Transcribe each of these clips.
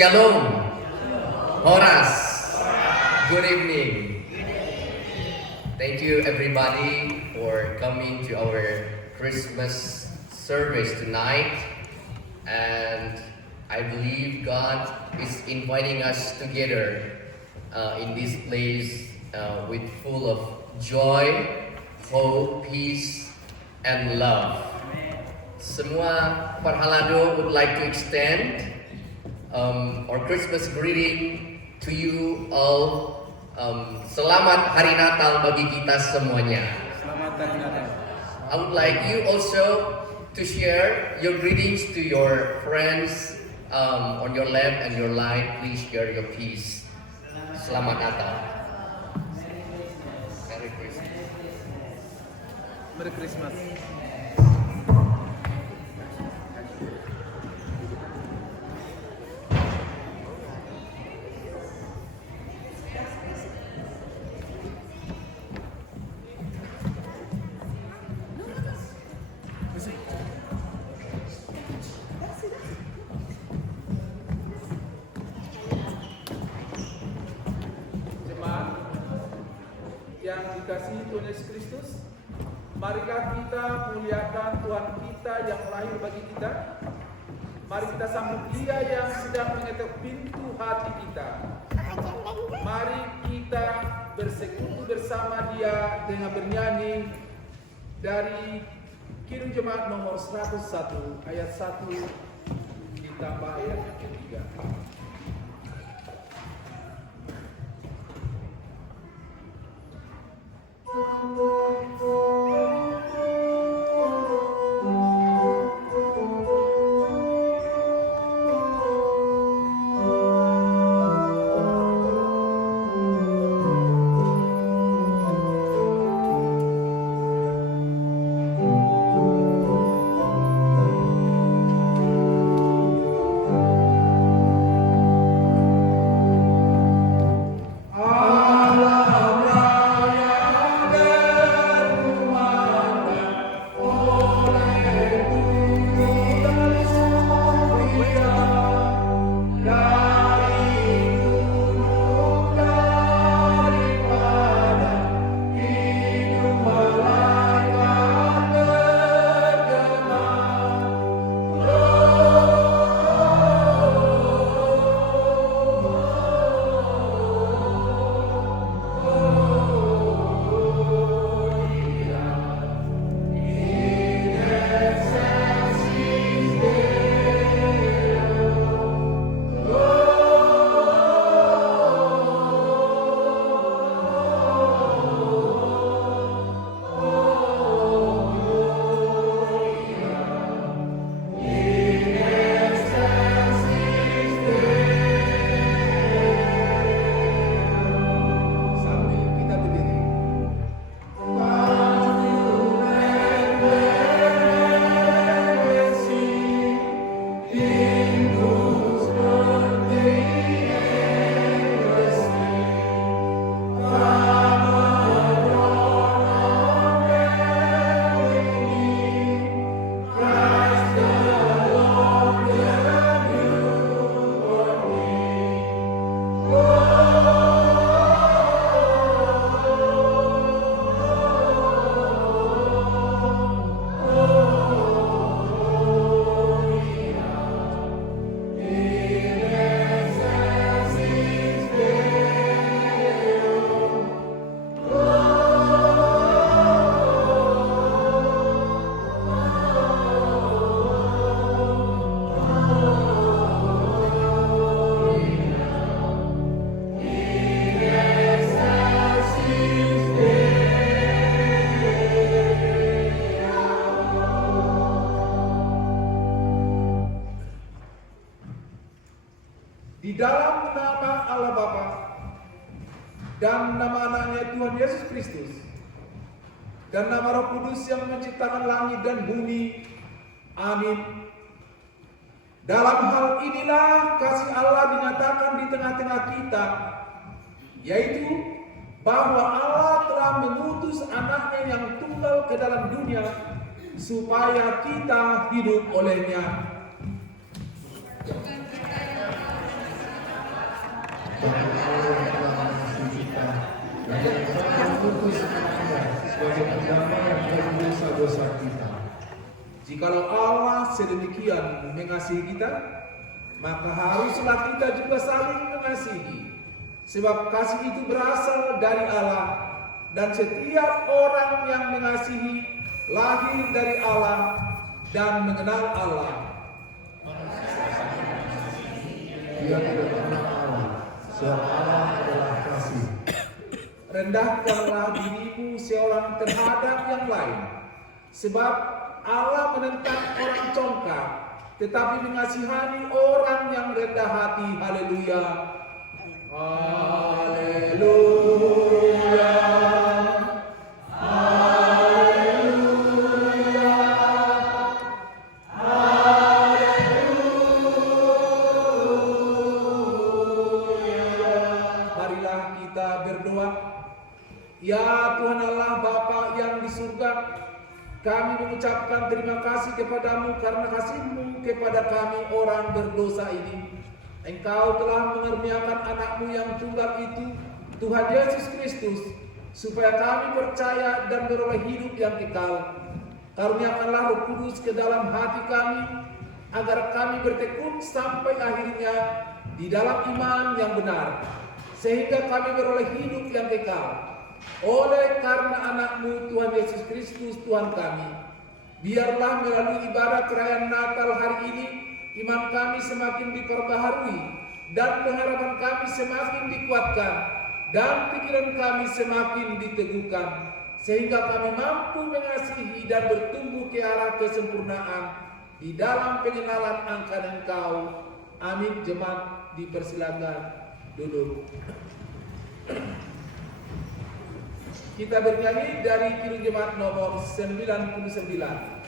Shalom. Horas. Good evening. Thank you everybody for coming to our Christmas service tonight. And I believe God is inviting us together in this place with full of joy, hope, peace, and love. Semua Parhalado would like to extend our Christmas greeting to you all. Selamat Hari Natal bagi kita semuanya. Selamat Hari Natal. I would like you also to share your greetings to your friends on your left and your right. Please share your peace. Selamat Natal. Merry Christmas. Merry Christmas. Yang dikasihi Tuhan Yesus Kristus, marilah kita muliakan Tuhan kita yang lahir bagi kita. Mari kita sambut Dia yang sedang mengetuk pintu hati kita. Mari kita bersekutu bersama Dia dengan bernyanyi dari Kidung Jemaat nomor 101 ayat 1 ditambah ayat yang ketiga. Di dalam nama Allah Bapa dan nama anaknya Tuhan Yesus Kristus dan nama Roh Kudus yang menciptakan langit dan bumi. Amin. Dalam hal inilah kasih Allah dinyatakan di tengah-tengah kita, yaitu bahwa Allah telah mengutus anaknya yang tunggal ke dalam dunia supaya kita hidup olehnya. bagi Allah yang telah mengasihi kita dan yang telah mengutus anaknya sebagai pendamaian bagi dosa-dosa kita. Jikalau Allah sedemikian mengasihi kita, maka haruslah kita juga saling mengasihi. Sebab kasih itu berasal dari Allah, dan setiap orang yang mengasihi lahir dari Allah dan mengenal Allah. Dia tidak mengenal Allah, sebab Allah adalah kasih. Rendahkanlah dirimu seorang terhadap yang lain, sebab Allah menentang orang congkak, tetapi mengasihani orang yang rendah hati. Haleluya. Haleluya. Haleluya. Haleluya. Marilah kita berdoa. Ya Tuhan Allah Bapa yang di surga, kami mengucapkan terima kasih kepadamu karena kasih-Mu kepada kami orang berdosa ini. Engkau telah mengaruniakan anakmu yang tunggal itu, Tuhan Yesus Kristus, supaya kami percaya dan beroleh hidup yang kekal. Karuniakanlah Roh Kudus ke dalam hati kami, agar kami bertekun sampai akhirnya di dalam iman yang benar, sehingga kami beroleh hidup yang kekal. Oleh karena anakmu Tuhan Yesus Kristus Tuhan kami, biarlah melalui ibadah perayaan Natal hari ini, iman kami semakin diperbaharui dan pengharapan kami semakin dikuatkan dan pikiran kami semakin diteguhkan, sehingga kami mampu mengasihi dan bertumbuh ke arah kesempurnaan di dalam pengenalan akan Engkau. Amin. Jemaat dipersilakan duduk. Kita bernyanyi dari Kidung Jemaat nomor 99.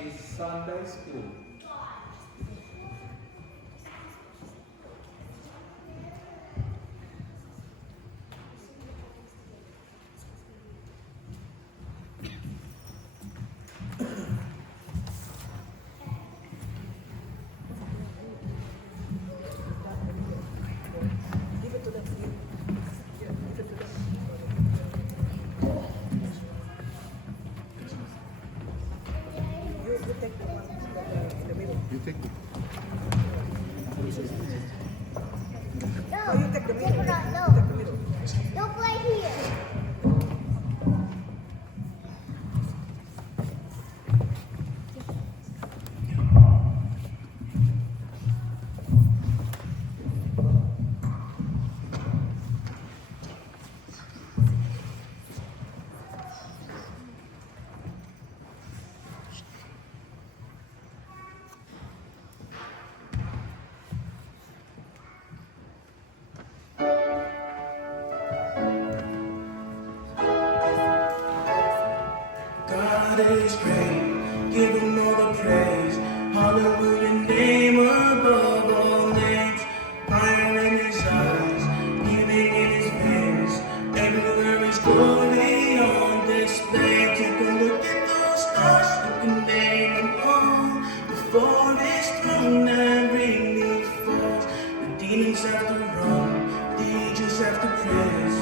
di Sunday School. You take it. No, you take the middle. No. Don't play here. God is great, give him all the praise. Hallelujah, name above all names. Fire in his eyes, healing in his veins. Everywhere is glory on display. Take a look at those stars, you can name them all. Before his throne, every knee falls. The demons have to run, the angels have to praise.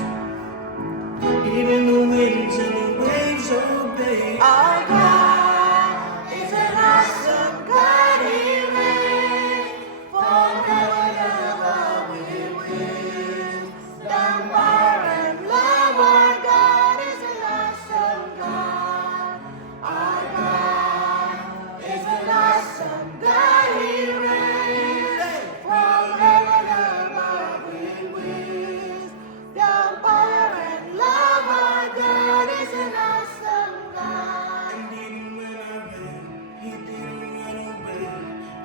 Even the winds and the waves obey. Our God is an awesome God. He reigns forever and ever. We will stand by and love. Our God is an awesome God. Our God is an awesome God. He reigns forever and ever. We will stand by and love. Our God is an awesome God. And even when I ran, he didn't run away.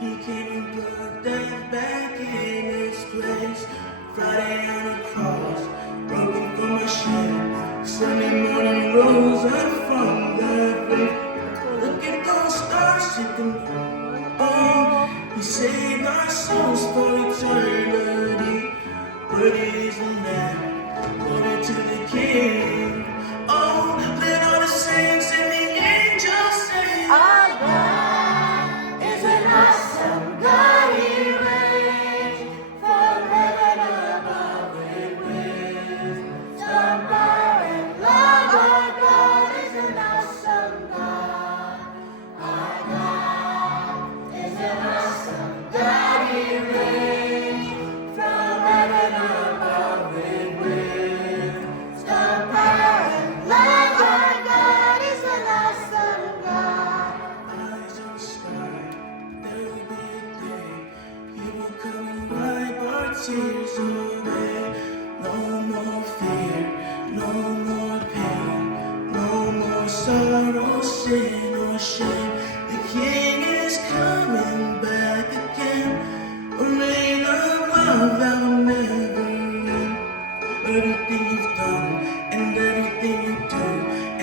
He came and put death back in its place. Friday on the cross, broken for my shame. Sunday morning rose up from the grave. Look at those stars, you can oh, he saved our souls for eternity. Worthy is the Lamb, glory to the King. Oh, let all the saints and the angels sing. Our God is an awesome God. He reigns forever and ever. We will stand by and love. Our God is an awesome God. Our God is an awesome God. He reigns forever and ever. We will stand by and love. Our God is an awesome God. Eyes on the sky, there will be a day. He will come and wipe our tears away. No more fear, no more pain, no more sorrow, sin or shame. The King is coming back again. A reign of love that will never end. Everything you've done and everything you do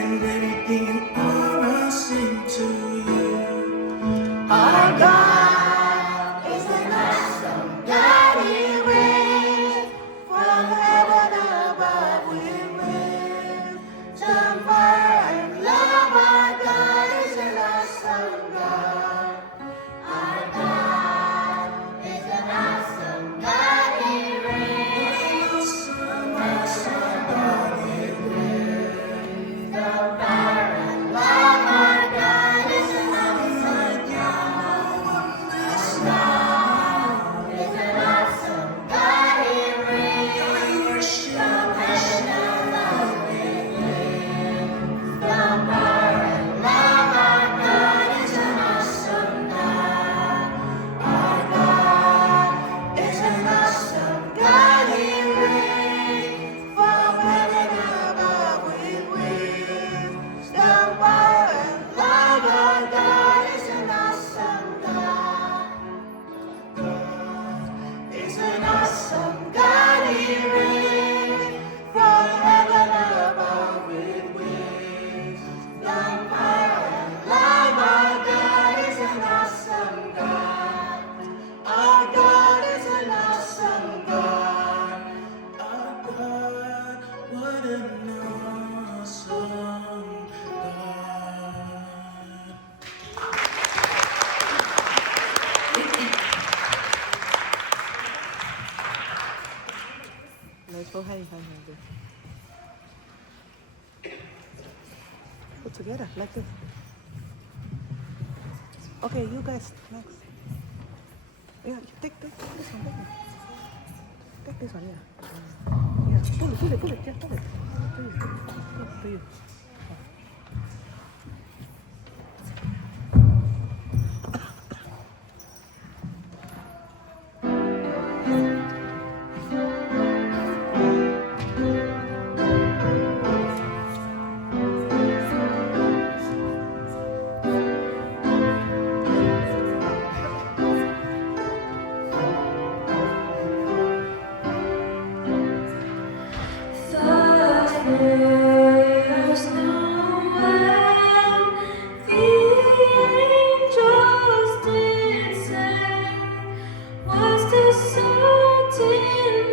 and everything you are, I'll sing to you. Our God is an awesome God. He reigns from heaven above. We will stand by and love. Our God together like this. Okay, you guys next. Yeah, take this one. Take this one, yeah. Yeah, pull it, yeah, pull it. To you. There's no end. The angels did say, was the certain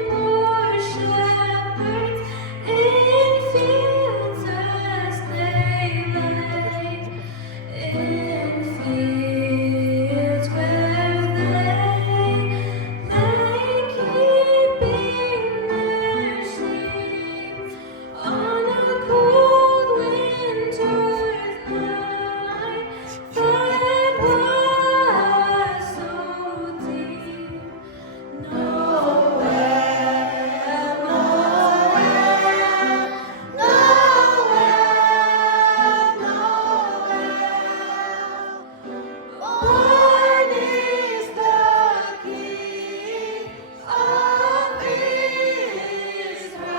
poor shepherds in fields as they lay, in fields where they lay keeping their sleep on a cold winter's night that was so deep. Nowhere, nowhere, born is the King of Israel.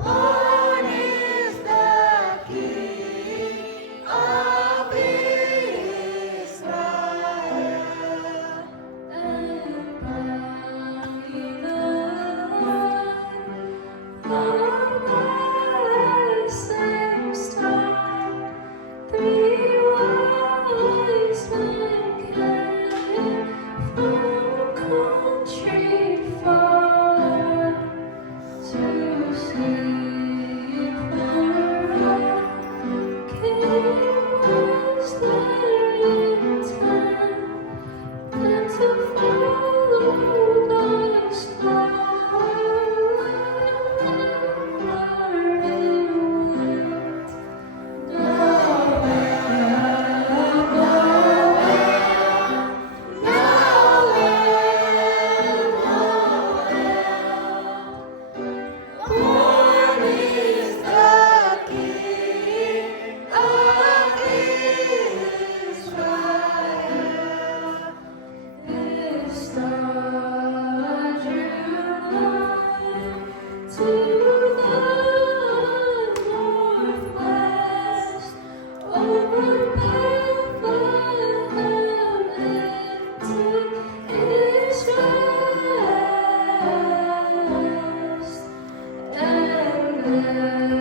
Born is the King of Israel. And by the same star, 3 wise men came from country far to see what King was their intent, than to follow the star wherever it went. Born is the King of Israel. His star drew nigh to the northwest, over Bethlehem it took its rest, and there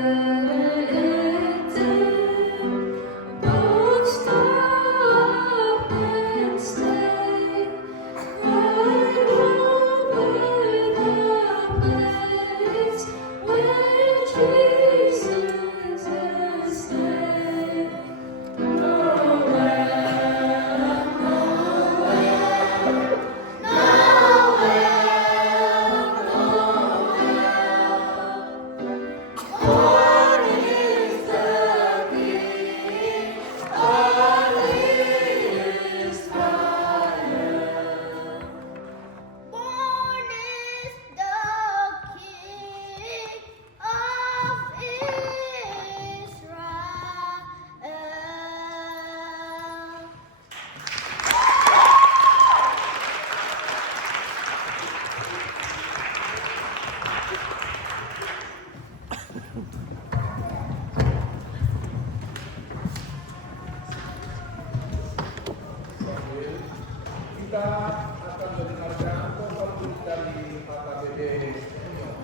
it did both stop and stay, right over the place where Jesus is slain. Born is the King of Israel. Born is the King of kita akan mendengarkan pembahasan dari HKBP Union.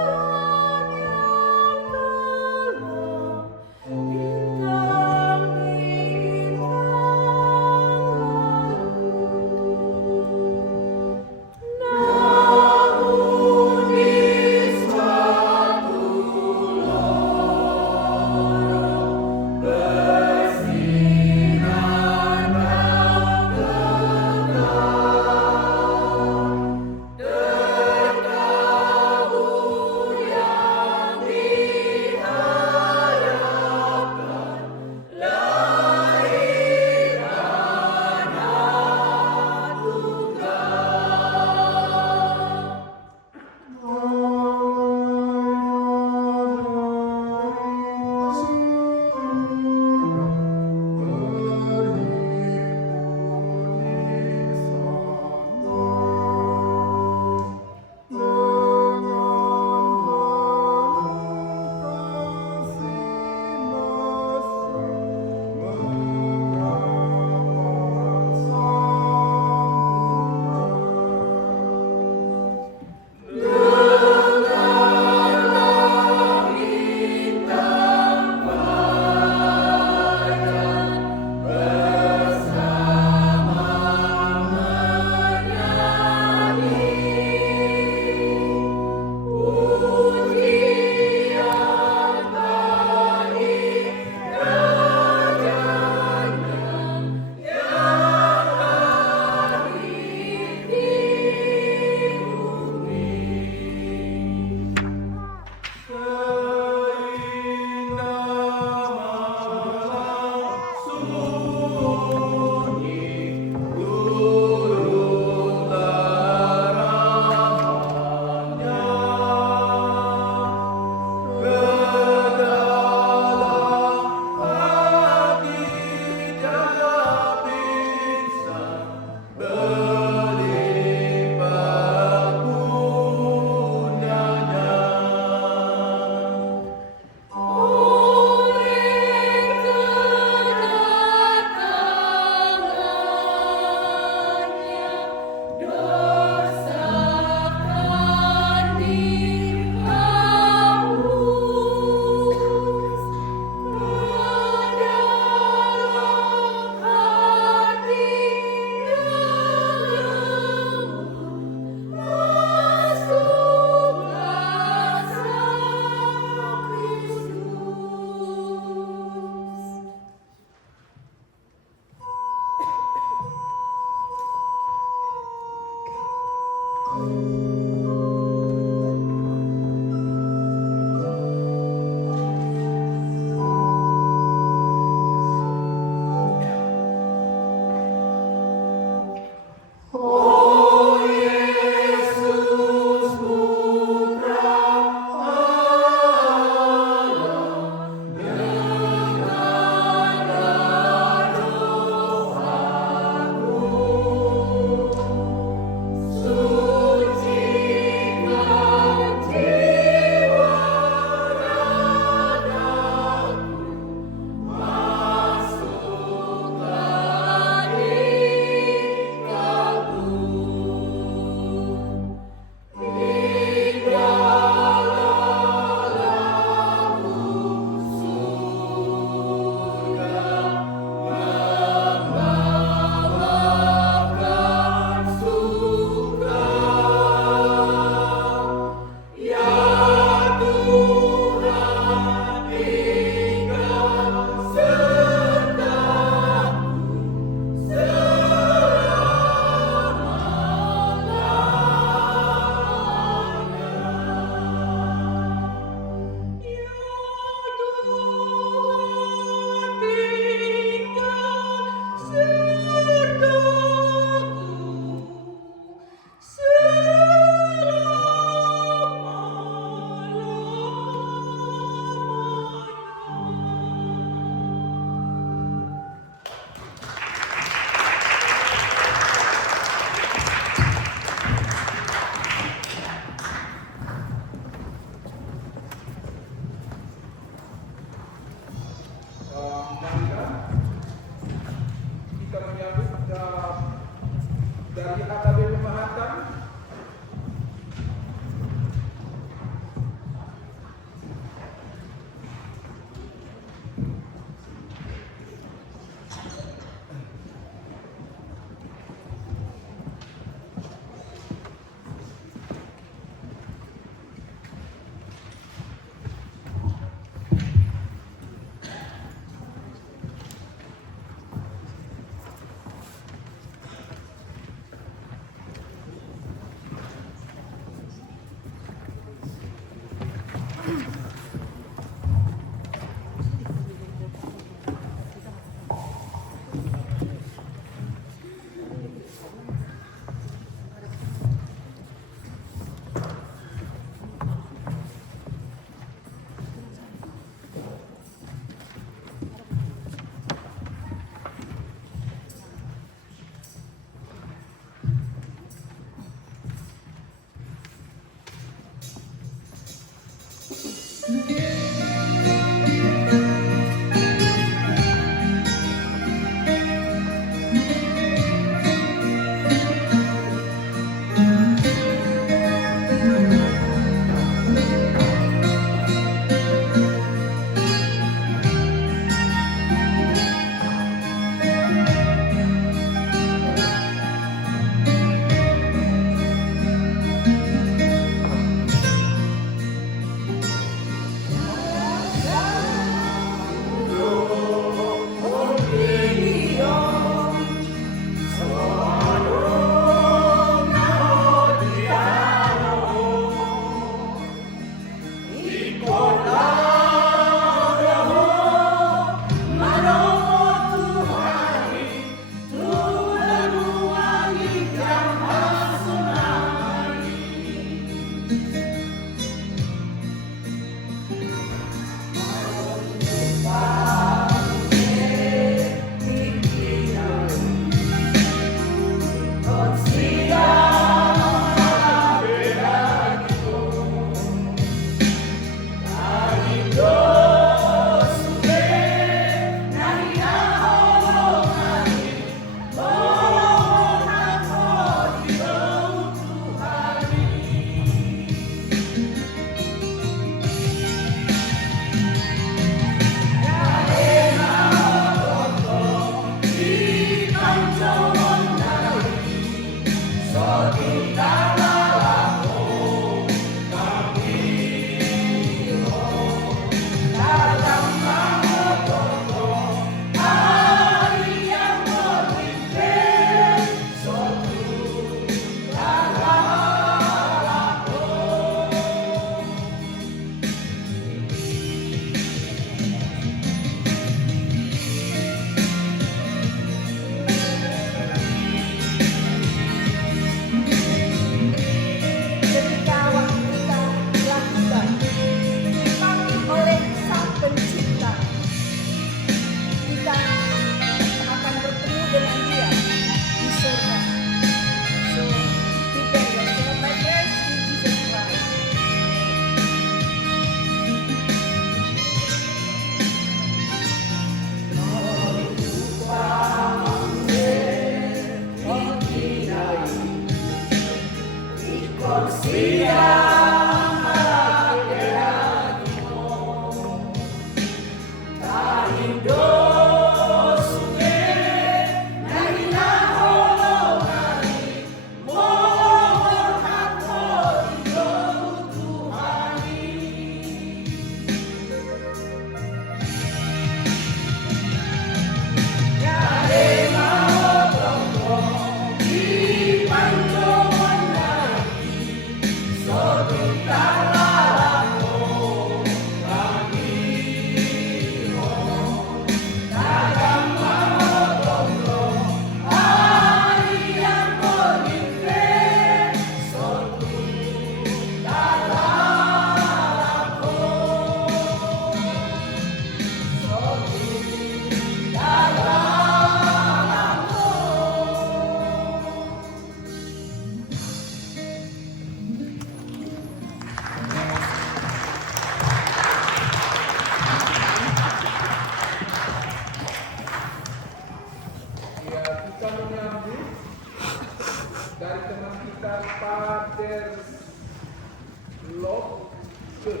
Good.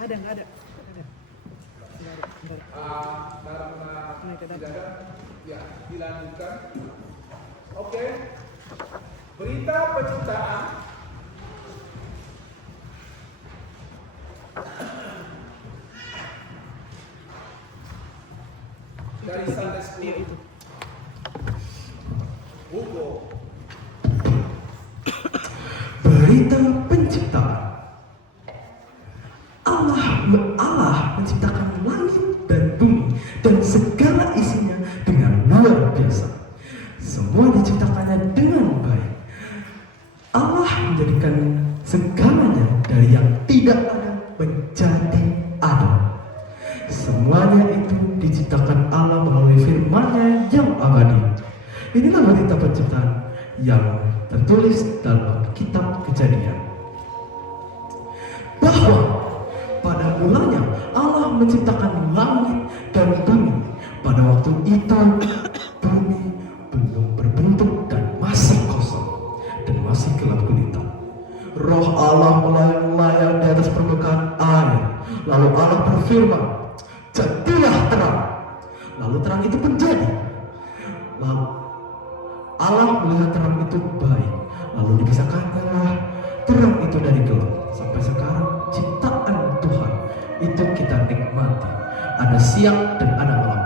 Nggak ada. Karena tidak ada, ya dilanjutkan. Oke. Berita penciptaan. Dari Sunday School. Hugo. Berita penciptaan. Allah menciptakan langit dan bumi dan segala isinya dengan luar biasa. Semua diciptakannya dengan baik. Allah menjadikan segalanya dari yang tidak ada menjadi ada. Semuanya itu diciptakan Allah melalui firman-Nya yang abadi. Inilah berita penciptaan yang tertulis dalam kitab Kejadian. Bahwa pada mulanya Allah menciptakan langit dan bumi. Pada waktu itu bumi belum berbentuk dan masih kosong dan masih gelap gulita. Roh Allah melayang-layang di atas permukaan air. Lalu Allah berfirman, "Jadilah terang." Lalu terang itu menjadi. Lalu Allah melihat terang itu baik. Lalu dipisahkanlah terang itu dari gelap. Sampai sekarang ciptaan Tuhan itu kita nikmati. Ada siang dan ada malam,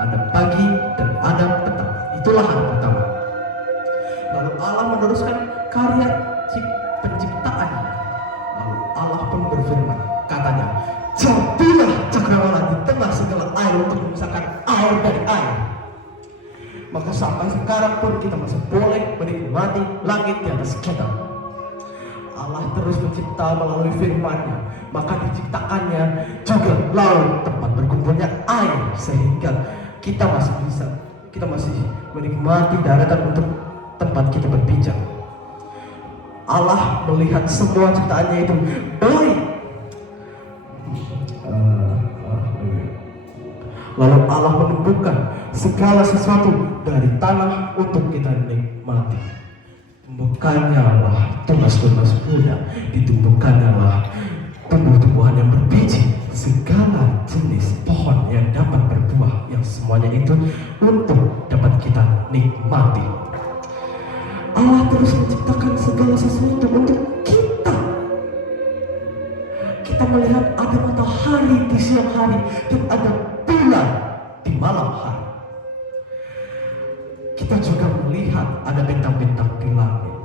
ada pagi dan ada petang. Itulah hari pertama. Lalu Allah meneruskan karya penciptaannya. Lalu Allah pun berfirman, katanya, "Jadilah cakrawala di tengah segala air untuk memisahkan air dari air." Maka sampai sekarang pun kita masih boleh menikmati langit di atas kita. Allah terus mencipta melalui firman-Nya, maka diciptakannya juga laut tempat berkumpulnya air, sehingga kita masih menikmati daratan untuk tempat kita berpijak. Allah melihat semua ciptaannya itu baik. Lalu Allah menumbuhkan segala sesuatu dari tanah untuk kita nikmati. Bukannya lah tunas-tunas muda, ditumbuhkannya lah tumbuh-tumbuhan yang berbiji, segala jenis pohon yang dapat berbuah, yang semuanya itu untuk dapat kita nikmati. Allah terus menciptakan segala sesuatu untuk kita. Kita melihat ada matahari di siang hari dan ada bulan di malam hari. Kita juga melihat ada bintang-bintang di langit.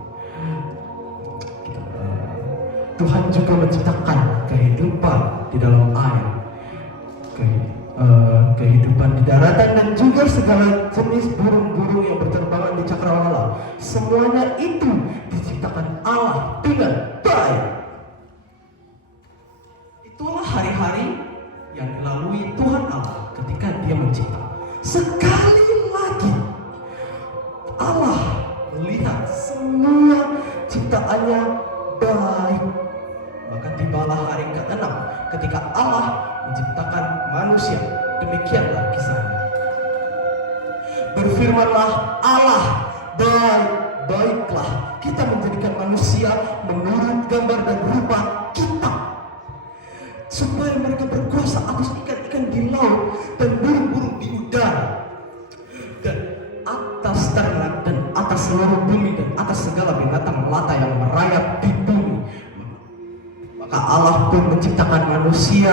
Tuhan juga menciptakan kehidupan di dalam air, kehidupan di daratan, dan juga segala jenis burung-burung yang berterbangan di cakrawala. Semuanya itu diciptakan Allah dengan baik. Itulah hari-hari yang dilalui Tuhan Allah ketika Dia mencipta. Sekali lagi Allah melihat semua ciptaannya baik. Maka tibalah hari ke-6 ketika Allah menciptakan manusia. Demikianlah kisahnya. Berfirmanlah Allah, baiklah kita menjadikan manusia menurut gambar dan rupa kita, supaya mereka berkuasa atas ikan-ikan di laut dan burung-burung di udara, dan atas ternak, dan atas seluruh bumi, dan atas segala binatang melata yang merayap di bumi. Maka Allah pun menciptakan manusia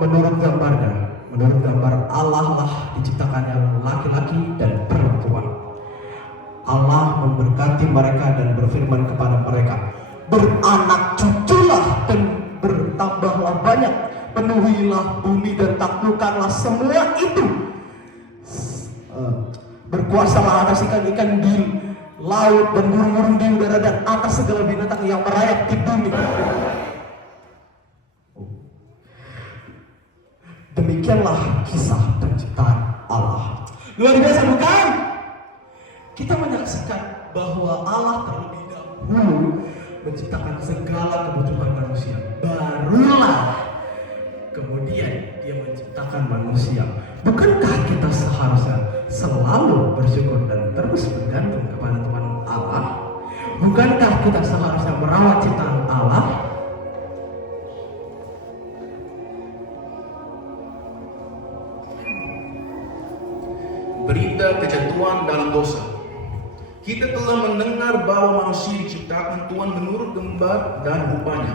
menurut gambarnya. Menurut gambar Allah lah diciptakannya laki-laki dan perempuan. Allah memberkati mereka dan berfirman kepada mereka, "Beranak cuculah dan bertambahlah banyak, penuhilah bumi dan taklukkanlah semua itu. Berkuasalah atas ikan-ikan di laut dan burung-burung di udara dan atas segala binatang yang merayap di bumi." Demikianlah kisah penciptaan Allah. Luar biasa, bukan? Kita menyaksikan bahwa Allah terlebih dahulu menciptakan segala kebutuhan manusia. Barulah kemudian Dia menciptakan manusia. Bukankah kita seharusnya selalu bersyukur dan terus bergantung kepada Tuhan Allah? Bukankah kita seharusnya merawat ciptaan Allah? Berita kejatuhan dalam dosa. Kita telah mendengar bahwa manusia diciptakan Tuhan menurut gambar dan rupanya.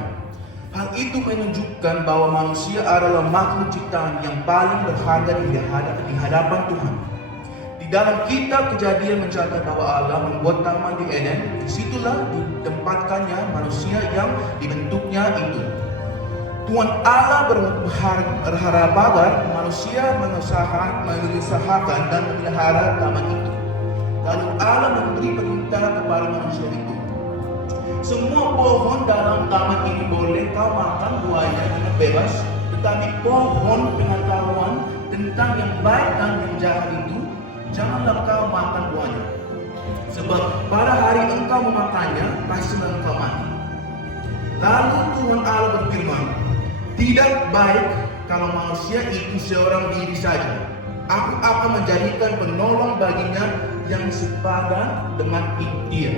Hal itu menunjukkan bahwa manusia adalah makhluk ciptaan yang paling berharga di hadapan Tuhan. Di dalam kitab Kejadian mencatat bahwa Allah membuat taman di Eden. Disitulah ditempatkannya manusia yang dibentuknya itu. Tuhan Allah berharap agar manusia mengusahakan dan memelihara taman itu. Lalu Allah memberi perintah kepada manusia itu. Semua pohon dalam taman ini boleh kau makan buahnya dengan bebas, tetapi pohon pengetahuan tentang yang baik dan yang jahat itu janganlah kau makan buahnya. Sebab pada hari engkau memakannya, pastilah engkau mati. Lalu Tuhan Allah berfirman, tidak baik kalau manusia itu seorang diri saja. Aku akan menjadikan penolong baginya yang sepadan dengan dia.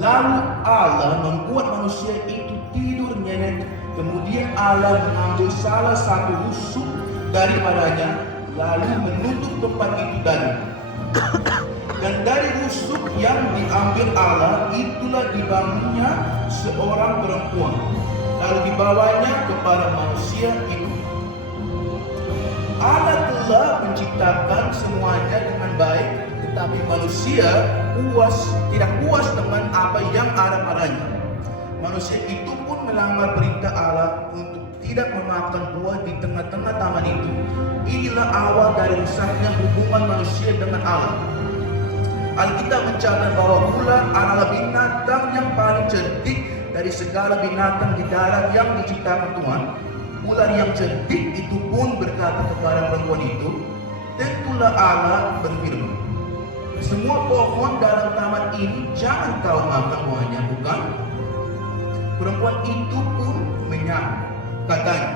Lalu Allah membuat manusia itu tidur nyenyak. Kemudian Allah mengambil salah satu rusuk daripadanya, lalu menutup tempat itu darinya. Dan dari rusuk yang diambil Allah, itulah dibangunnya seorang perempuan. Lalu dibawanya kepada manusia itu. Allah telah menciptakan semuanya dengan baik, tetapi manusia tidak puas dengan apa yang ada padanya. Manusia itu pun melanggar perintah Allah untuk tidak memakan buah di tengah-tengah taman itu. Inilah awal dari rusaknya hubungan manusia dengan Allah. Alkitab mencatat bahwa ular adalah binatang yang paling cerdik dari segala binatang di darat yang diciptakan Tuhan. Ular yang cerdik itu pun berkata kepada perempuan itu, tentulah Allah berfirman, semua pohon dalam taman ini jangan kau makan buahnya, bukan? Perempuan itu pun menyahut, katanya,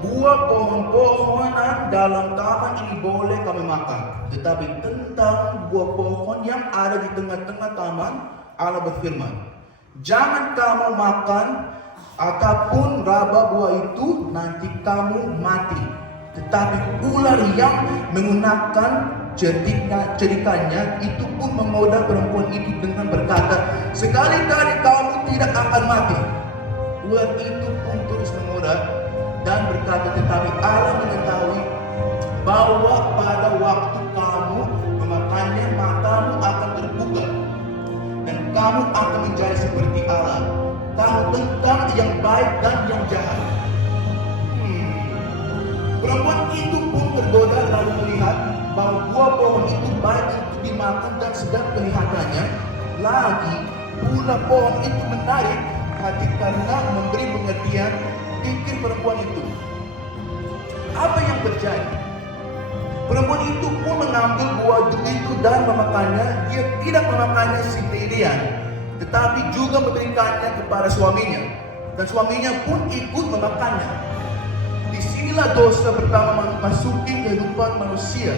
buah pohon-pohonan dalam taman ini boleh kami makan, tetapi tentang buah pohon yang ada di tengah-tengah taman, Allah berfirman, jangan kamu makan ataupun raba buah itu, nanti kamu mati. Tetapi ular yang menggunakan cerdikannya itu pun menggoda perempuan itu dengan berkata, sekali-kali kamu tidak akan mati. Ular itu pun terus menggoda dan berkata, tetapi Allah mengetahui bahwa pada waktu kamu memakannya, matamu akan terbuka dan kamu akan menjadi seperti Allah, tahu tentang yang baik dan yang jahat. Perempuan itu pun tergoda lalu melihat bahwa buah pohon itu baik untuk dimakan dan sedap kelihatannya. Lagi pula pohon itu menarik hati karena memberi pengertian, pikir perempuan itu. Apa yang terjadi? Perempuan itu pun mengambil buah itu dan memakannya. Dia tidak memakannya sendirian, tetapi juga memberikannya kepada suaminya, dan suaminya pun ikut memakannya. Disinilah dosa pertama masuki kehidupan manusia.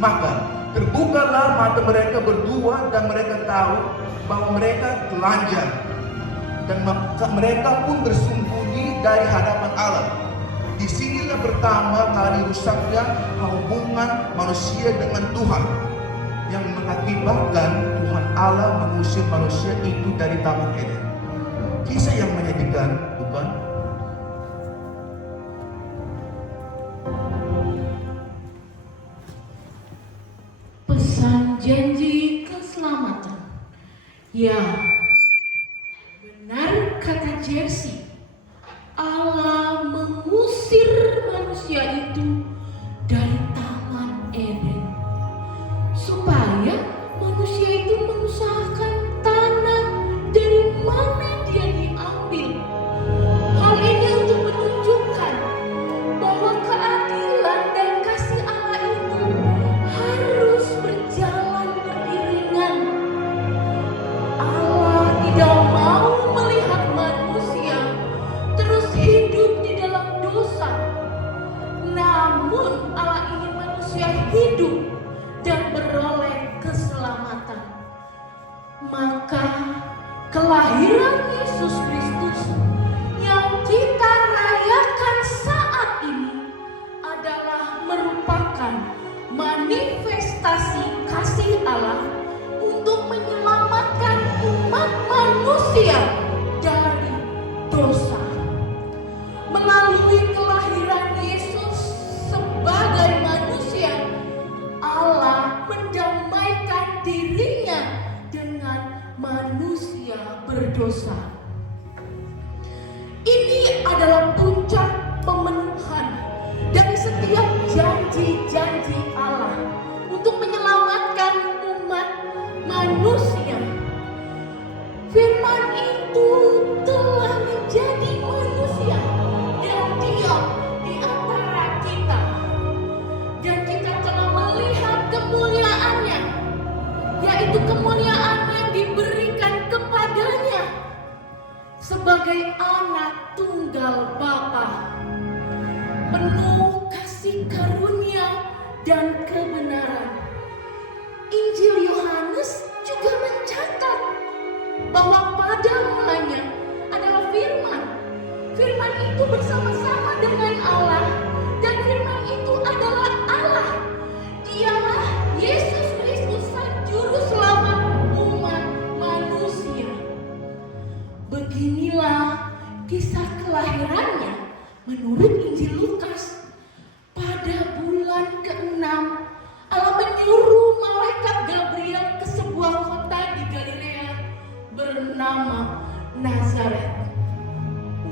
Maka terbukalah mata mereka berdua dan mereka tahu bahwa mereka telanjang, dan mereka pun bersembunyi dari hadapan Allah. Disinilah pertama kali rusaknya hubungan manusia dengan Tuhan, yang mengakibatkan Tuhan Allah mengusir manusia itu dari Taman Eden. Kisah yang menyedihkan, bukan? Pesan janji keselamatan. Ya, benar kata Jersey. Allah mengusir manusia itu dari Taman Eden supaya manusia itu mengusahakan tanah dari mana dia diambil. Hal ini untuk menunjukkan bahwa keadilan dan kasih Allah itu harus berjalan beriringan. Allah tidak mau melihat manusia terus hidup di dalam dosa. Namun berdosa. Ini adalah puncak pemenuhan dari setiap janji-janji Allah untuk menyelamatkan umat manusia. Firman itu telah menjadi manusia dan diam di antara kita. Dan kita telah melihat kemuliaannya, yaitu kemuliaan yang diberikan kepadanya sebagai anak tunggal Bapa, penuh kasih karunia dan kebenaran. Injil Yohanes juga mencatat bahwa pada mulanya adalah firman. Firman itu bersama-sama dengan Allah dan firman itu adalah Allah. Dialah Yesus Kristus, Sang Juru Selamat umat manusia. Beginilah kisah kelahirannya menurut Injil Lukas. Pada bulan ke-6 Allah menyuruh malaikat Gabriel ke sebuah kota di Galilea bernama Nazaret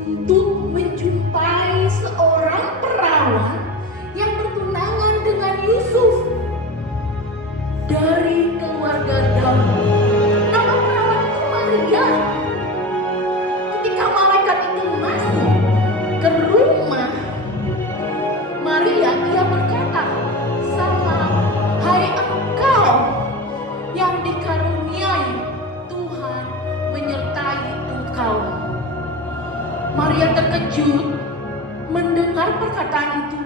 untuk menjumpai seorang perawan yang bertunangan dengan Yusuf dari keluarga Daud. Nama perawan itu Maria. Ketika malaikat itu masuk ke rumah Maria, ia berkata, "Salam, hai engkau yang dikaruniai, Tuhan menyertai engkau." Maria terkejut mendengar perkataan itu,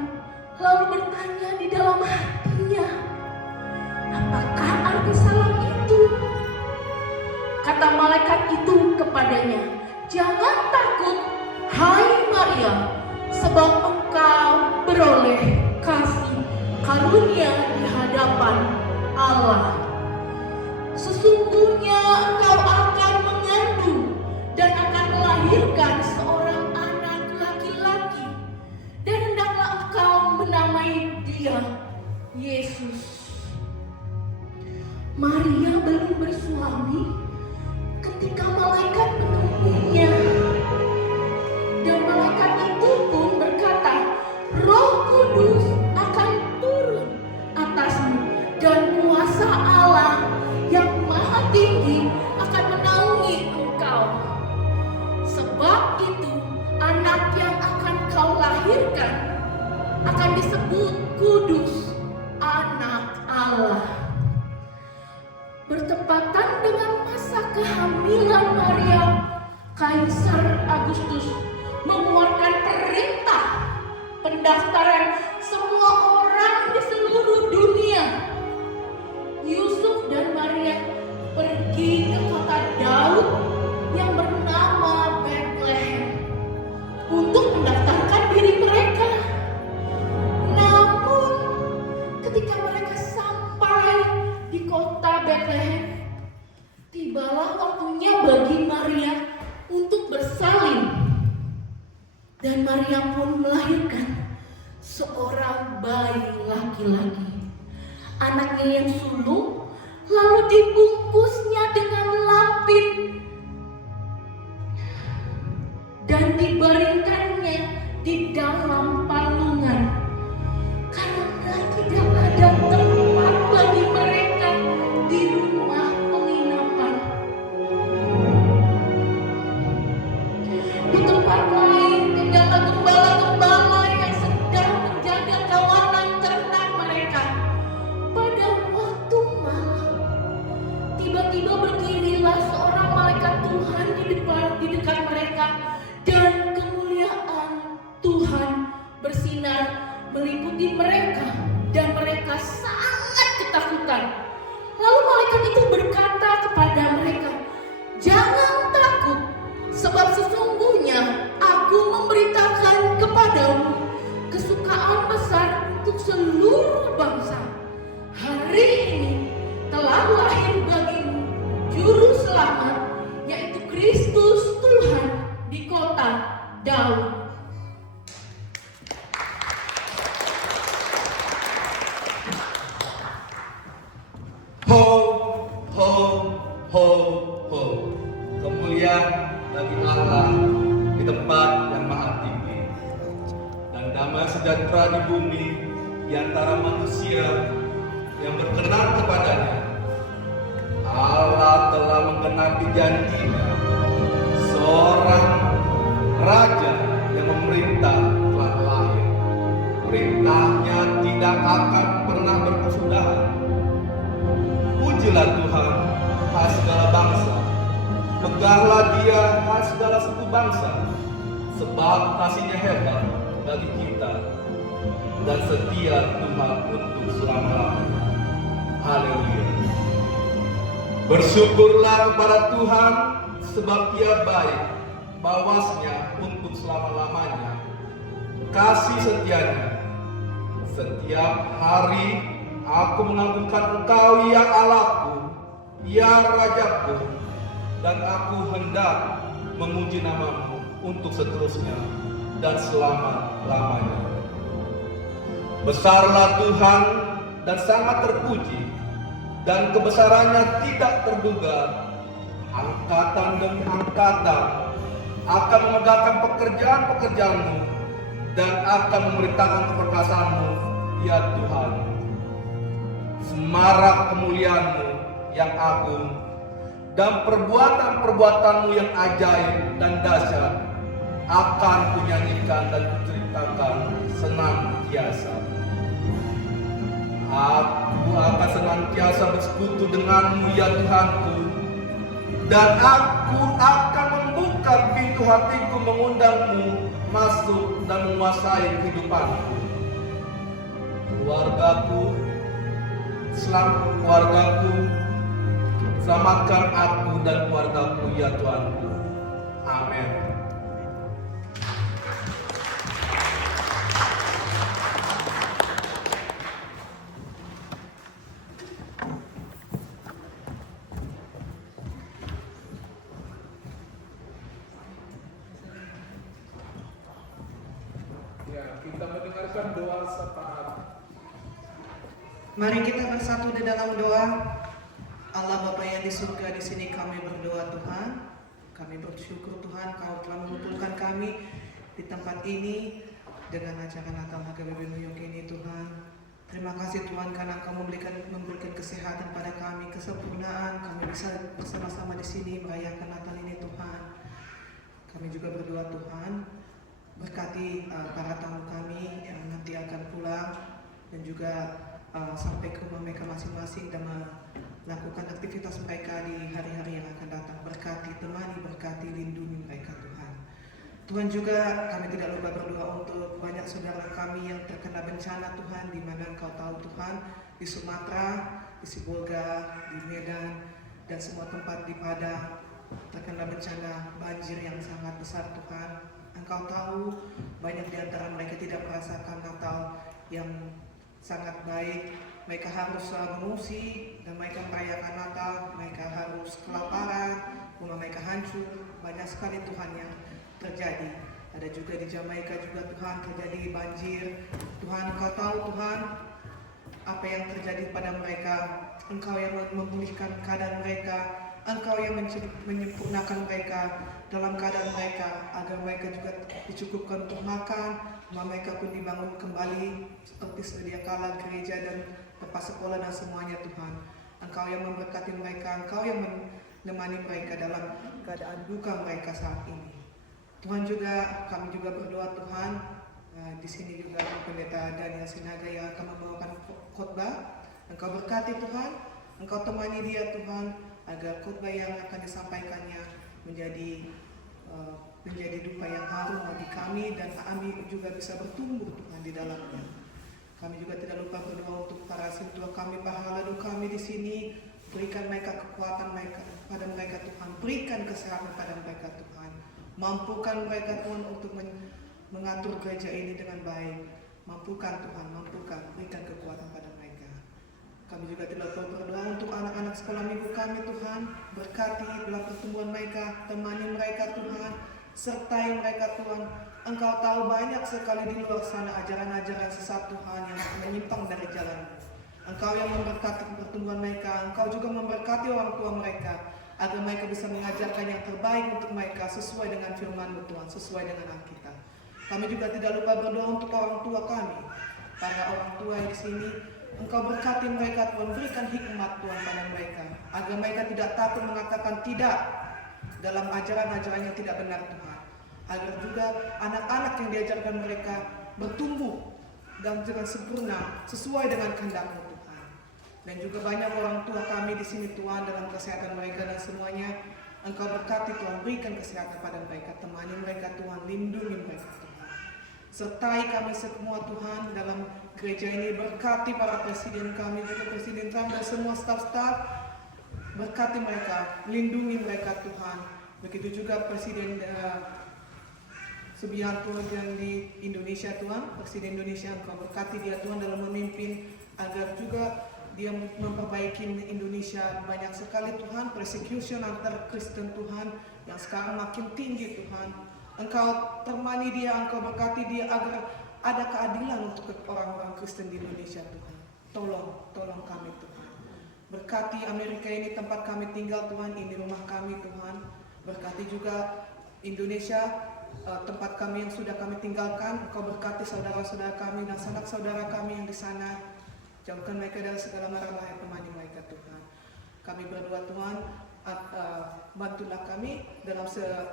lalu bertanya di dalam hatinya, "Apakah arti salam itu?" Kata malaikat itu kepadanya, "Jangan takut, hai Maria, sebab engkau beroleh kasih karunia di hadapan Allah. Sesungguhnya engkau akan mengandung dan akan melahirkan seorang anak laki-laki, dan hendaklah engkau menamai dia Yesus." Maria belum bersuami ketika malaikat menemuinya. Dan malaikat itu pun berkata, "Roh Kudus akan turun atasmu dan kuasa Allah yang Maha Tinggi akan menaungi engkau. Sebab itu anak yang akan kau lahirkan akan disebut kudus, anak Allah." Bertepatan dengan masa kehamilan Maria, Kaisar Agustus mengeluarkan perintah pendaftaran semua orang di seluruh dunia. Yusuf dan Maria pergi ke kota Daud yang bernama Bethlehem untuk mendaftarkan diri mereka. Namun ketika mereka sampai di kota Bethlehem, tibalah waktunya bagi Maria untuk bersalin. Dan Maria pun melahirkan seorang bayi laki-laki. Anaknya yang sulung lalu dibungkusnya dengan lampin dan dibaringkannya di dalam palungan karena tidak ada tempat bagi mereka di rumah penginapan. Di tempat lain tinggallah gembala-gembala yang sedang menjaga kawanan ternak mereka. Pada waktu malam, tiba-tiba berdirilah seorang malaikat Tuhan di dekat mereka, dan kemuliaan Tuhan bersinar meliputi mereka, dan mereka sangat ketakutan. Lalu malaikat itu berkata kepada mereka, "Jangan takut, sebab sesungguhnya aku memberitakan kepadamu kesukaan besar untuk seluruh bangsa. Hari ini telah lahir bagimu Juru Selamat, yaitu Kristus Tuhan di kota Daud." Ho, ho, ho, ho. Kemuliaan kemuliaan bagi Allah di tempat yang maha tinggi, dan damai sejahtera di bumi di antara manusia yang berkenan kepadanya. Allah telah menggenapi janji-Nya. Seorang raja yang memerintah telah lahir. Perintahnya tidak akan pernah berkesudahan. Pujilah Tuhan, hai segala bangsa. Megahlah Dia, hai segala suku bangsa. Sebab kasih-Nya hebat bagi kita, dan setia Tuhan untuk selama-lamanya. Haleluya. Bersyukurlah kepada Tuhan, sebab Ia baik, bawasnya untuk selama-lamanya. Kasih setia-Nya. Setiap hari aku mengagungkan Engkau, ya Allahku, ya Rajaku, dan aku hendak memuji nama-Mu untuk seterusnya dan selama-lamanya. Besarlah Tuhan dan sangat terpuji, dan kebesarannya tidak terduga. Angkatan demi angkatan akan memegahkan pekerjaan-pekerjaan-Mu dan akan memerintahkan keperkasaanmu, ya Tuhan. Semarak kemuliaan-Mu yang agung dan perbuatan-perbuatan-Mu yang ajaib dan dahsyat akan kunyanyikan dan kuceritakan senantiasa. Aku akan senantiasa bersekutu dengan-Mu, ya Tuhanku, dan aku akan membuka pintu hatiku mengundang-Mu masuk dan menguasai kehidupanku. Keluargaku, selamatkan aku dan keluargaku, ya Tuhanku. Amin. Ya, kita mendengarkan doa syafaat. Mari kita bersatu di dalam doa. Allah Bapa yang di surga, di sini kami berdoa Tuhan. Kami bersyukur Tuhan, Kau telah mengumpulkan kami di tempat ini dengan acara Natal HKBP New York ini Tuhan. Terima kasih Tuhan karena Kau memberikan kesehatan pada kami, kesempurnaan. Kami bisa bersama-sama di sini merayakan Natal ini Tuhan. Kami juga berdoa Tuhan, berkati para tamu kami yang nanti akan pulang dan juga sampai ke rumah mereka masing-masing dan melakukan aktivitas mereka di hari-hari yang akan datang. Berkati, temani, berkati, lindungi mereka Tuhan. Tuhan juga kami tidak lupa berdoa untuk banyak saudara kami yang terkena bencana Tuhan, di mana Engkau tahu Tuhan, di Sumatera, di Sibolga, di Medan, dan semua tempat di Padang terkena bencana banjir yang sangat besar Tuhan. Engkau tahu banyak di antara mereka tidak merasakan Natal yang sangat baik. Mereka harus mengungsi dan mereka merayakan Natal. Mereka harus kelaparan, rumah mereka hancur. Banyak sekali Tuhan yang terjadi. Ada juga di Jamaika juga Tuhan terjadi banjir. Tuhan Engkau tahu Tuhan apa yang terjadi pada mereka. Engkau yang memulihkan keadaan mereka. Engkau yang menyempurnakan mereka dalam keadaan mereka, agar mereka juga dicukupkan untuk makan, rumah mereka pun dibangun kembali seperti sedia kala gereja dan tempat sekolah dan semuanya Tuhan. Engkau yang memberkati mereka, Engkau yang menemani mereka dalam keadaan duka mereka saat ini. Tuhan juga, kami juga berdoa Tuhan, di sini juga Pendeta Daniel Sinaga yang akan membawakan khotbah. Engkau berkati Tuhan, Engkau temani dia Tuhan, agar khotbah yang akan disampaikannya menjadi dupa yang harum bagi kami dan kami juga bisa bertumbuh Tuhan di dalamnya. Kami juga tidak lupa berdoa untuk para sintua kami, para haladu kami di sini. Berikan mereka kekuatan pada mereka Tuhan, berikan kesehatan pada mereka Tuhan. Mampukan mereka Tuhan untuk mengatur gereja ini dengan baik. Mampukan Tuhan, mampukan, berikan kekuatan pada mereka. Kami juga tidak lupa berdoa untuk anak-anak sekolah minggu kami Tuhan. Berkati dalam pertumbuhan mereka, temani mereka Tuhan, sertai mereka Tuhan. Engkau tahu banyak sekali di luar sana ajaran-ajaran sesat Tuhan yang menyimpang dari jalan. Engkau yang memberkati pertumbuhan mereka, Engkau juga memberkati orang tua mereka, agar mereka bisa mengajarkan yang terbaik untuk mereka sesuai dengan firman-Mu Tuhan, sesuai dengan Alkitab. Kami juga tidak lupa berdoa untuk orang tua kami, para orang tua di sini. Engkau berkati mereka, Tuhan, berikan hikmat Tuhan pada mereka, agar mereka tidak takut mengatakan tidak dalam ajaran-ajaran yang tidak benar Tuhan. Agar juga anak-anak yang diajarkan mereka bertumbuh dan dengan sempurna sesuai dengan kehendak-Mu Tuhan. Dan juga banyak orang tua kami di sini Tuhan, dalam kesehatan mereka dan semuanya, Engkau berkati Tuhan, berikan kesehatan pada mereka, temani mereka Tuhan, lindungi mereka Tuhan. Sertai kami semua Tuhan dalam gereja ini, berkati para presiden kami, juga presiden kami dan semua staf-staf, berkati mereka, lindungi mereka Tuhan. Begitu juga Presiden Subianto yang di Indonesia Tuhan, Presiden Indonesia, Engkau berkati dia Tuhan dalam memimpin, agar juga dia memperbaiki Indonesia. Banyak sekali Tuhan persecution antar Kristen Tuhan yang sekarang makin tinggi Tuhan. Engkau temani dia, Engkau berkati dia agar ada keadilan untuk orang-orang Kristen di Indonesia Tuhan. Tolong kami Tuhan. Berkati Amerika ini tempat kami tinggal Tuhan, ini rumah kami Tuhan. Berkati juga Indonesia, tempat kami yang sudah kami tinggalkan. Engkau berkati saudara-saudara kami dan sanak saudara kami yang di sana. Jauhkan mereka dari segala mara bahaya, temani mereka Tuhan. Kami berdoa Tuhan, bantulah kami dalam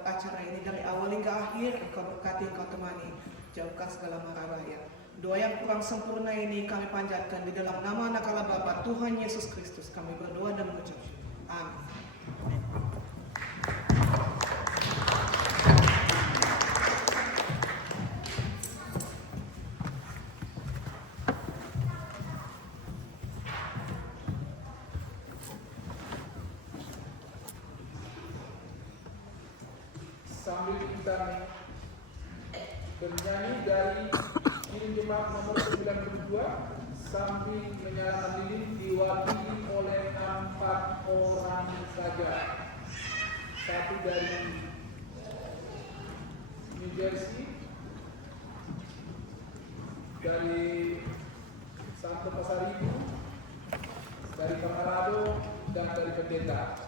acara ini dari awal hingga akhir. Engkau berkati, Engkau temani, jauhkan segala mara bahaya. Doa yang kurang sempurna ini kami panjatkan di dalam nama Anak Allah Bapa Tuhan Yesus Kristus. Kami berdoa dan mengucap syukur. Amin. Sambil kita bernyanyi dari Injil Jemaat nomor 92, sambil menyalakan lilin diwakili oleh 4 orang saja. Satu dari New Jersey, dari Santo Pasar Ibu, dari Colorado, dan dari Pendeta.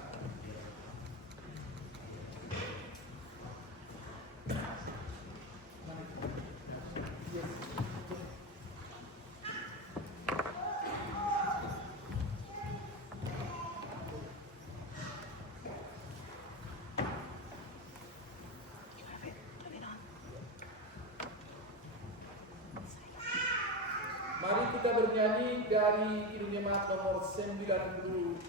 Mari kita bernyanyi dari Injil Jemaat nomor 92,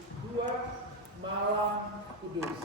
Malam Kudus.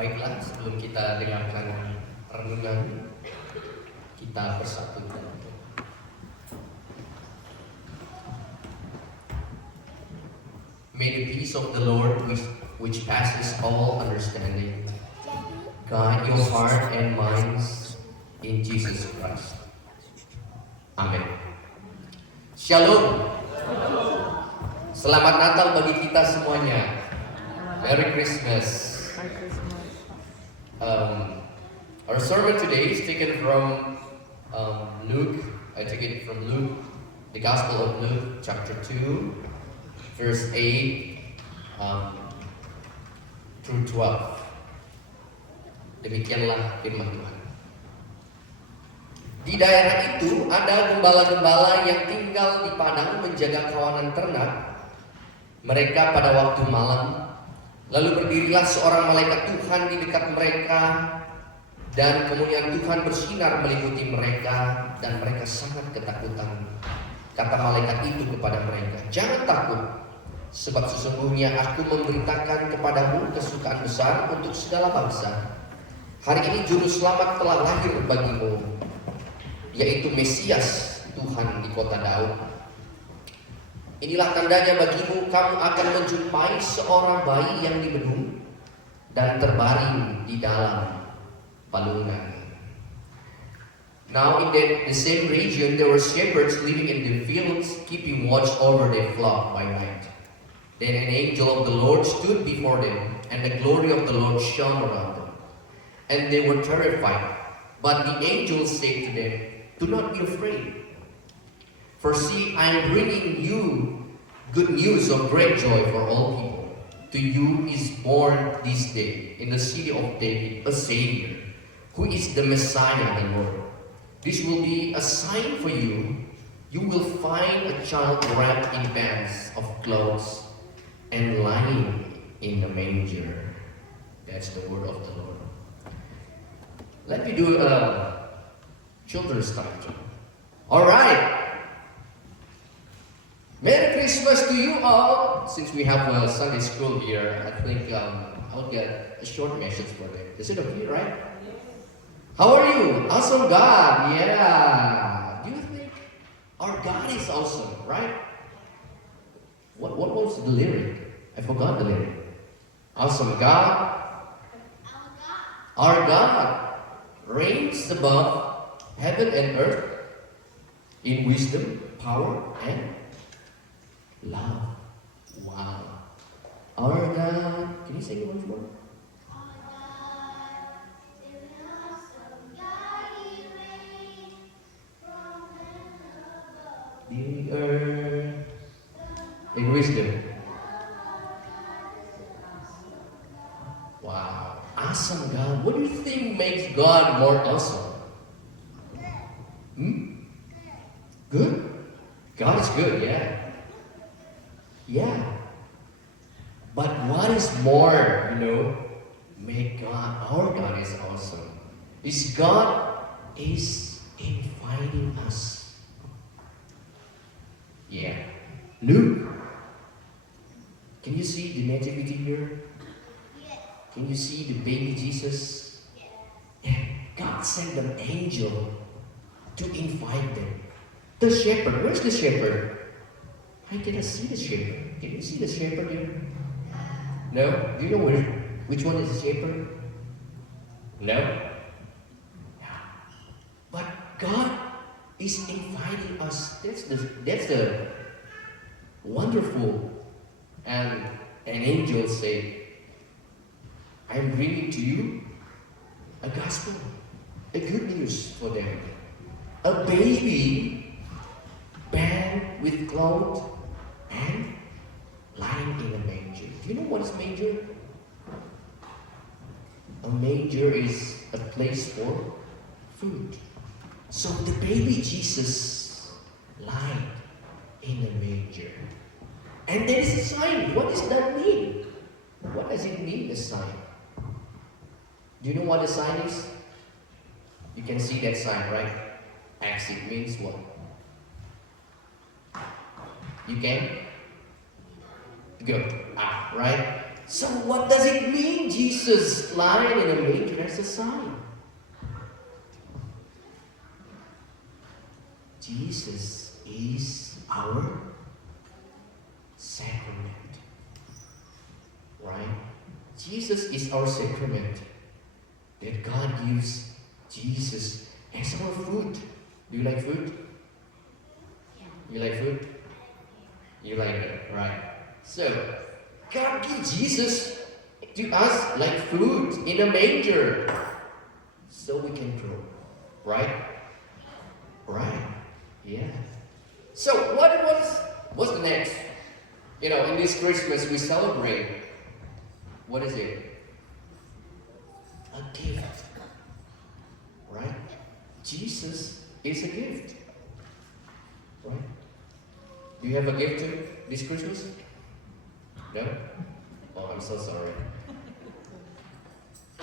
Baiklah, sebelum kita dengarkan renungan, kita bersatu dalam doa. May the peace of the Lord, which passes all understanding, guide your heart and minds in Jesus Christ. Amin. Shalom. Selamat Natal bagi kita semuanya. Merry Christmas. Our sermon today is taken from Luke. I took it from Luke, the Gospel of Luke, chapter 2, verse 8 through 12. Demikianlah firman Tuhan. Di daerah itu ada gembala-gembala yang tinggal di padang menjaga kawanan ternak. Mereka pada waktu malam, lalu berdirilah seorang malaikat Tuhan di dekat mereka, dan kemuliaan Tuhan bersinar meliputi mereka, dan mereka sangat ketakutan. Kata malaikat itu kepada mereka, "Jangan takut, sebab sesungguhnya aku memberitakan kepadamu kesukaan besar untuk segala bangsa. Hari ini juru selamat telah lahir bagimu, yaitu Mesias Tuhan di kota Daud. Inilah tandanya bagimu, kamu akan menjumpai seorang bayi yang dibendung dan terbaring di dalam palungan." Now in the same region there were shepherds living in the fields, keeping watch over their flock by night. Then an angel of the Lord stood before them, and the glory of the Lord shone around them. And they were terrified. But the angel said to them, "Do not be afraid. For see, I am bringing you good news of great joy for all people. To you is born this day in the city of David a Savior, who is the Messiah, the Lord. This will be a sign for you. You will find a child wrapped in bands of clothes and lying in a manger." That's the word of the Lord. Let me do a children's title. All right. Merry Christmas to you all. Since we have a Sunday school here, I think I'll get a short message for them. Is it okay, right? How are you? Awesome God. Yeah. Do you think our God is awesome, right? What was the lyric? I forgot the lyric. Awesome God. Our God reigns above heaven and earth in wisdom, power, and love. Wow. Our God. Can you sing it once more? The earth in wisdom. Wow. Awesome God. What do you think makes God more awesome? Good? God is good, yeah. Yeah. But what is more, make God, our God is awesome, is God is inviting us. Yeah. Luke, can you see the nativity here? Can you see the baby Jesus? And God sent an angel to invite them. The shepherd, where's the shepherd? I cannot see the shepherd. Can you see the shepherd here? No? Do you know which one is the shepherd? No? But God is inviting us. That's the wonderful. And an angel said, "I am bringing to you a gospel, a good news for them. A baby bound with cloth and lying in a manger." Do you know what is manger? A manger is a place for food. So the baby Jesus lied in a manger. And there is a sign. What does that mean? What does it mean, a sign? Do you know what a sign is? You can see that sign, right? X, it means what? You can? Good. Right? So what does it mean Jesus lying in a manger as a sign? Jesus is our sacrament. Right? Jesus is our sacrament. That God gives Jesus as our food. Do you like food? You like food? You like it, right? So, God gives Jesus to us like food in a manger so we can grow. Right? Right. Yeah. So, what's the next? You know, in this Christmas we celebrate. What is it? A gift. Right? Jesus is a gift. Right? Do you have a gift too this Christmas? No? Oh, I'm so sorry.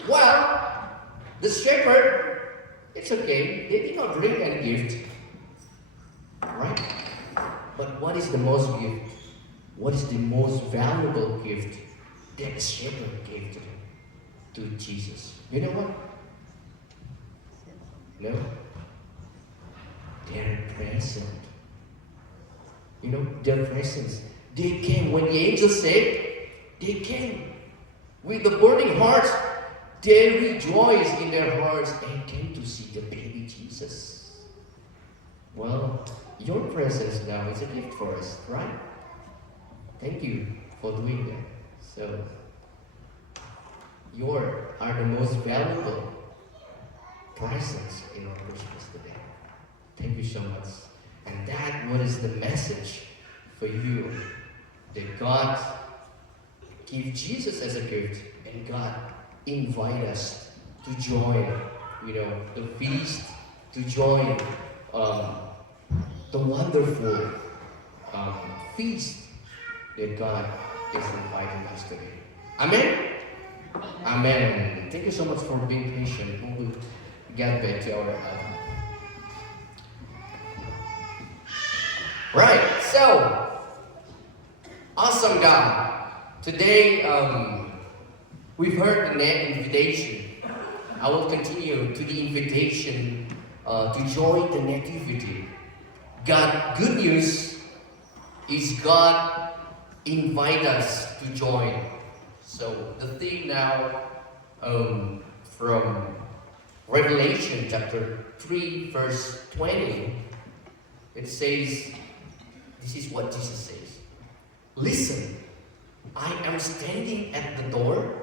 Well, the shepherd, it's okay. They did not bring any gift. Right? But what is the most gift? What is the most valuable gift that the shepherd gave to them? To Jesus. You know what? No? Their present. You know, their presence. They came when the angel said, they came with the burning hearts. They rejoiced in their hearts and came to see the baby Jesus. Well, your presence now is a gift for us, right? Thank you for doing that. So, you are the most valuable presents in our Christmas today. Thank you so much. And that what is the message for you. That God give Jesus as a gift and God invite us to join, you know, the feast, to join the wonderful feast that God is inviting us today. Amen? Amen. Thank you so much for being patient. We will get back to our right, so awesome God. Today we've heard the invitation. I will continue to the invitation to join the nativity. God, good news is God invite us to join. So the theme now from Revelation chapter 3 verse 20, it says, this is what Jesus says. Listen, I am standing at the door,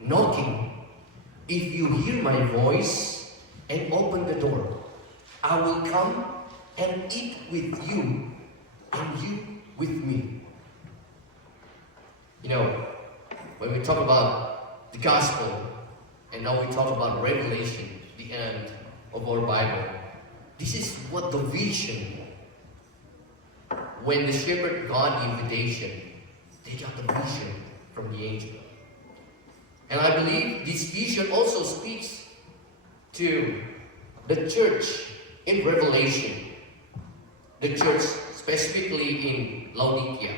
knocking. If you hear my voice and open the door, I will come and eat with you and you with me. You know, when we talk about the gospel, and now we talk about Revelation, the end of our Bible, this is what the vision. When the shepherd got the invitation, they got the vision from the angel. And I believe this vision also speaks to the church in Revelation. The church specifically in Laodicea.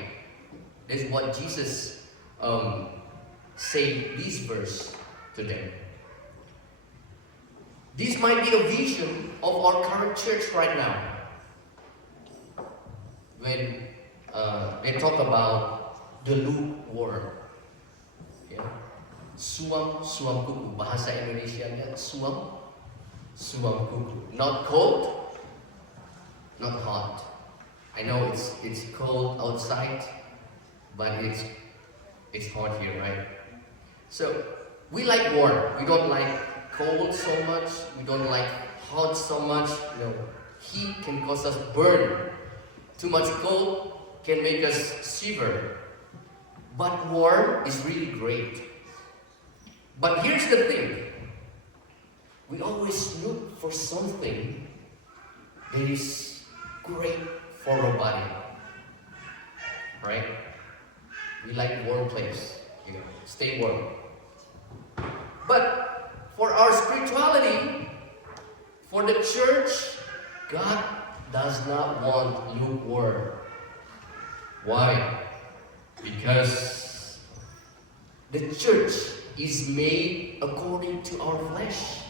That's what Jesus said this verse to them. This might be a vision of our current church right now. When they talk about the lukewarm, ya, suam kuku, bahasa Indonesianya suam kuku, not cold, not hot. I know it's cold outside, but it's hot here, right? So we like warm. We don't like cold so much. We don't like hot so much. You know, heat can cause us burn. Too much cold can make us shiver. But warm is really great. But here's the thing. We always look for something that is great for our body. Right? We like warm place. You know, stay warm. But for our spirituality, for the church, God does not want lukewarm. Why? Because the church is made according to our flesh.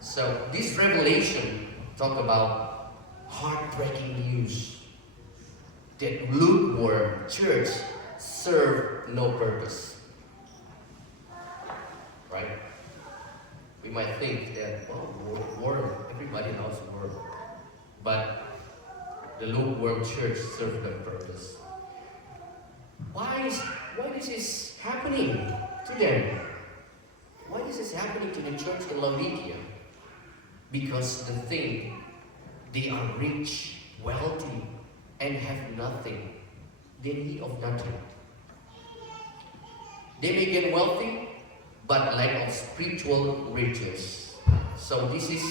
So this revelation talk about heartbreaking news that lukewarm church serve no purpose. Right? We might think that, word, everybody knows word. But the lukewarm church serve no purpose. Why this is happening to them? Why this is happening to the church in Laodicea? Because they are rich, wealthy, and have nothing. They need of nothing. They may get wealthy, but lack of spiritual riches. So this is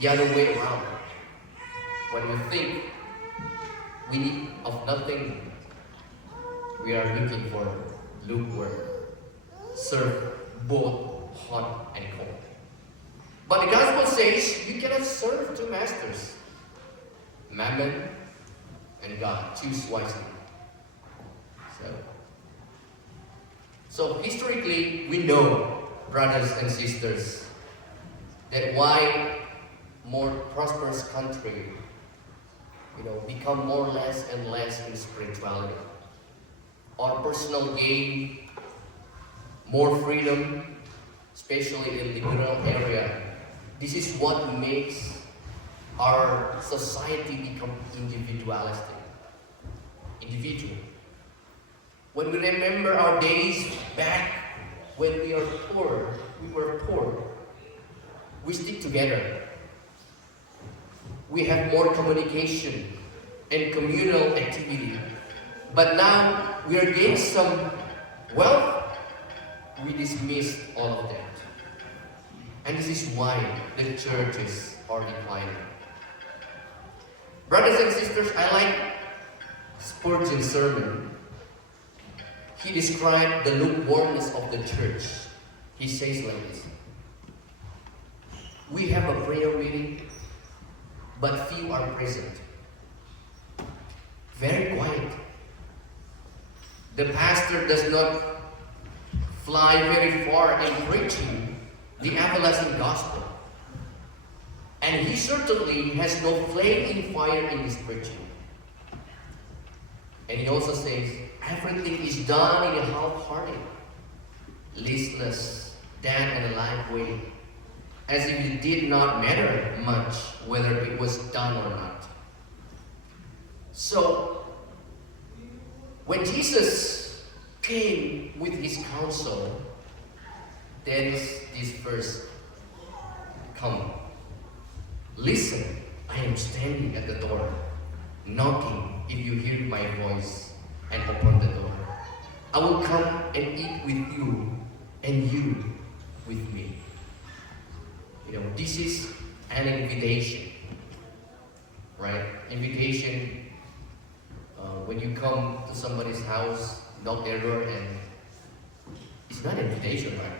the other way around. When we think we need of nothing, we are looking for lukewarm. Serve both hot and cold. But the gospel says you cannot serve two masters. Mammon and God. Choose wisely. So historically, we know, brothers and sisters, that why more prosperous country, become more less and less in spirituality. Our personal gain, more freedom, especially in liberal area. This is what makes our society become individualistic. Individual. When we remember our days back when we were poor, we stick together. We have more communication and communal activity. But now we are gaining some wealth, we dismiss all of that. And this is why the churches are declining. Brothers and sisters, I like Spurgeon's sermon. He described the lukewarmness of the church. He says like this: we have a prayer meeting, but few are present. Very quiet. The pastor does not fly very far in preaching the everlasting gospel. And he certainly has no flaming fire in his preaching. And he also says, everything is done in a half-hearted, listless, dead and alive way, as if it did not matter much whether it was done or not. So, when Jesus came with his counsel, there is this verse, come, listen, I am standing at the door, knocking. If you hear my voice and open the door, I will come and eat with you, and you with me. This is an invitation, right? Invitation. When you come to somebody's house, knock their door, and it's not an invitation, right?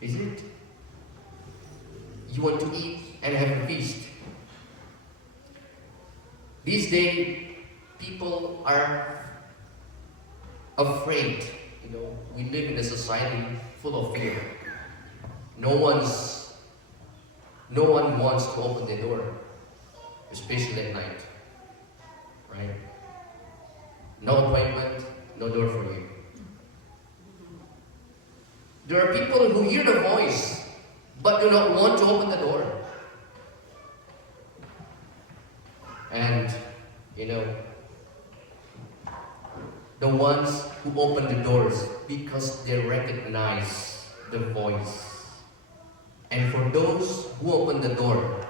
Is it? You want to eat and have a feast. These days, people are afraid. We live in a society full of fear. No one wants to open the door, especially at night. Right? No appointment, no door for you. There are people who hear the voice, but do not want to open the door. And, the ones who open the doors because they recognize the voice. And for those who open the door,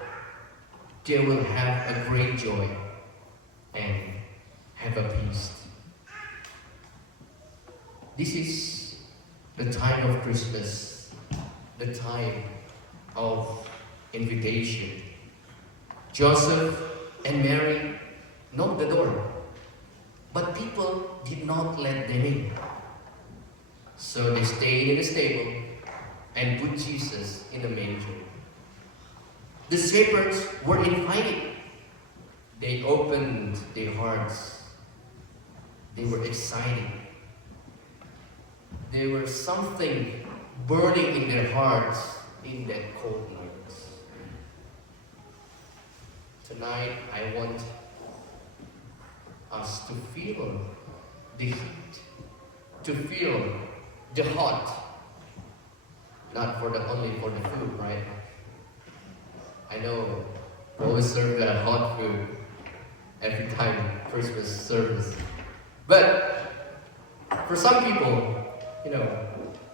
they will have a great joy and have a peace. This is the time of Christmas, the time of invitation. Joseph and Mary knocked the door, but people did not let them in. So they stayed in the stable and put Jesus in the manger. The shepherds were invited. They opened their hearts. They were excited. there was something burning in their hearts in that cold night. Tonight, I want us to feel the heat, to feel the hot, not only for the food, right? I know we always serve a hot food every time Christmas service, but for some people,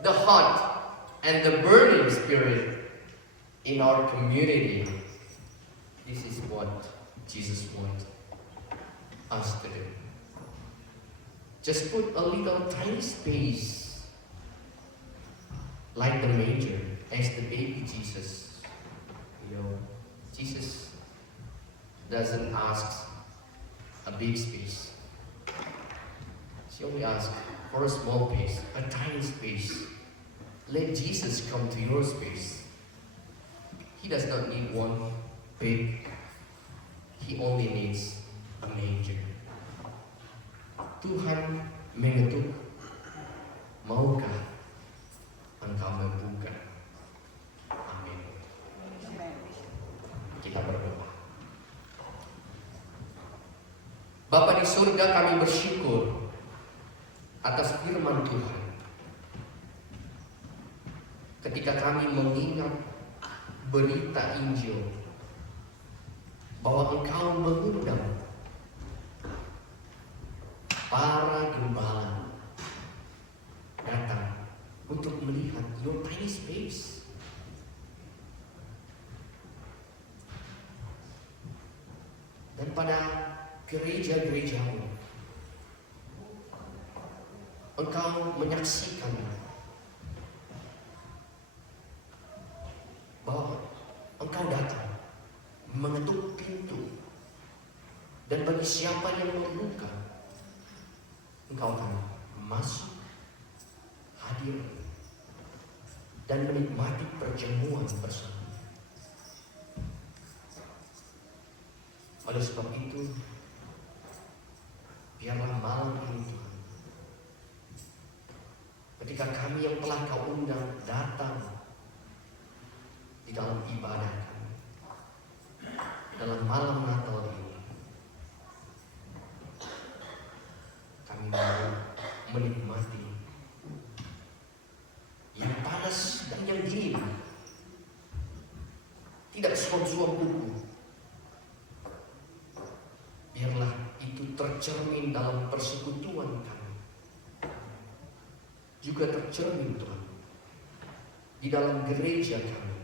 the hot and the burning spirit in our community, this is what Jesus wants us to do. Just put a little tiny space, like the manger, as the baby Jesus. Jesus doesn't ask a big space. She only asks for a small space, a tiny space. Let Jesus come to your space. He does not need one big. He only needs a manger. Tuhan mengetuk, maukah engkau membuka? Amin. Kita berdoa. Bapa di surga, kami bersyukur atas firman Tuhan. Ketika kami mengingat berita Injil bahwa Engkau mengundang para gembala datang untuk melihat your tiny space. Dan pada gereja-gerejamu, Engkau menyaksikan bahwa Engkau datang mengetuk pintu, dan bagi siapa yang membuka, Engkau akan masuk, hadir, dan menikmati perjamuan bersama. Oleh sebab itu, biarlah malam ini Tuhan, ketika kami yang telah Kau undang datang di dalam ibadah kami, dalam malam Natal ini, kami mau menikmati yang panas dan yang dingin, tidak suam-suam buku. Biarlah itu tercermin dalam persekutuan kami, juga tercermin Tuhan di dalam gereja kami.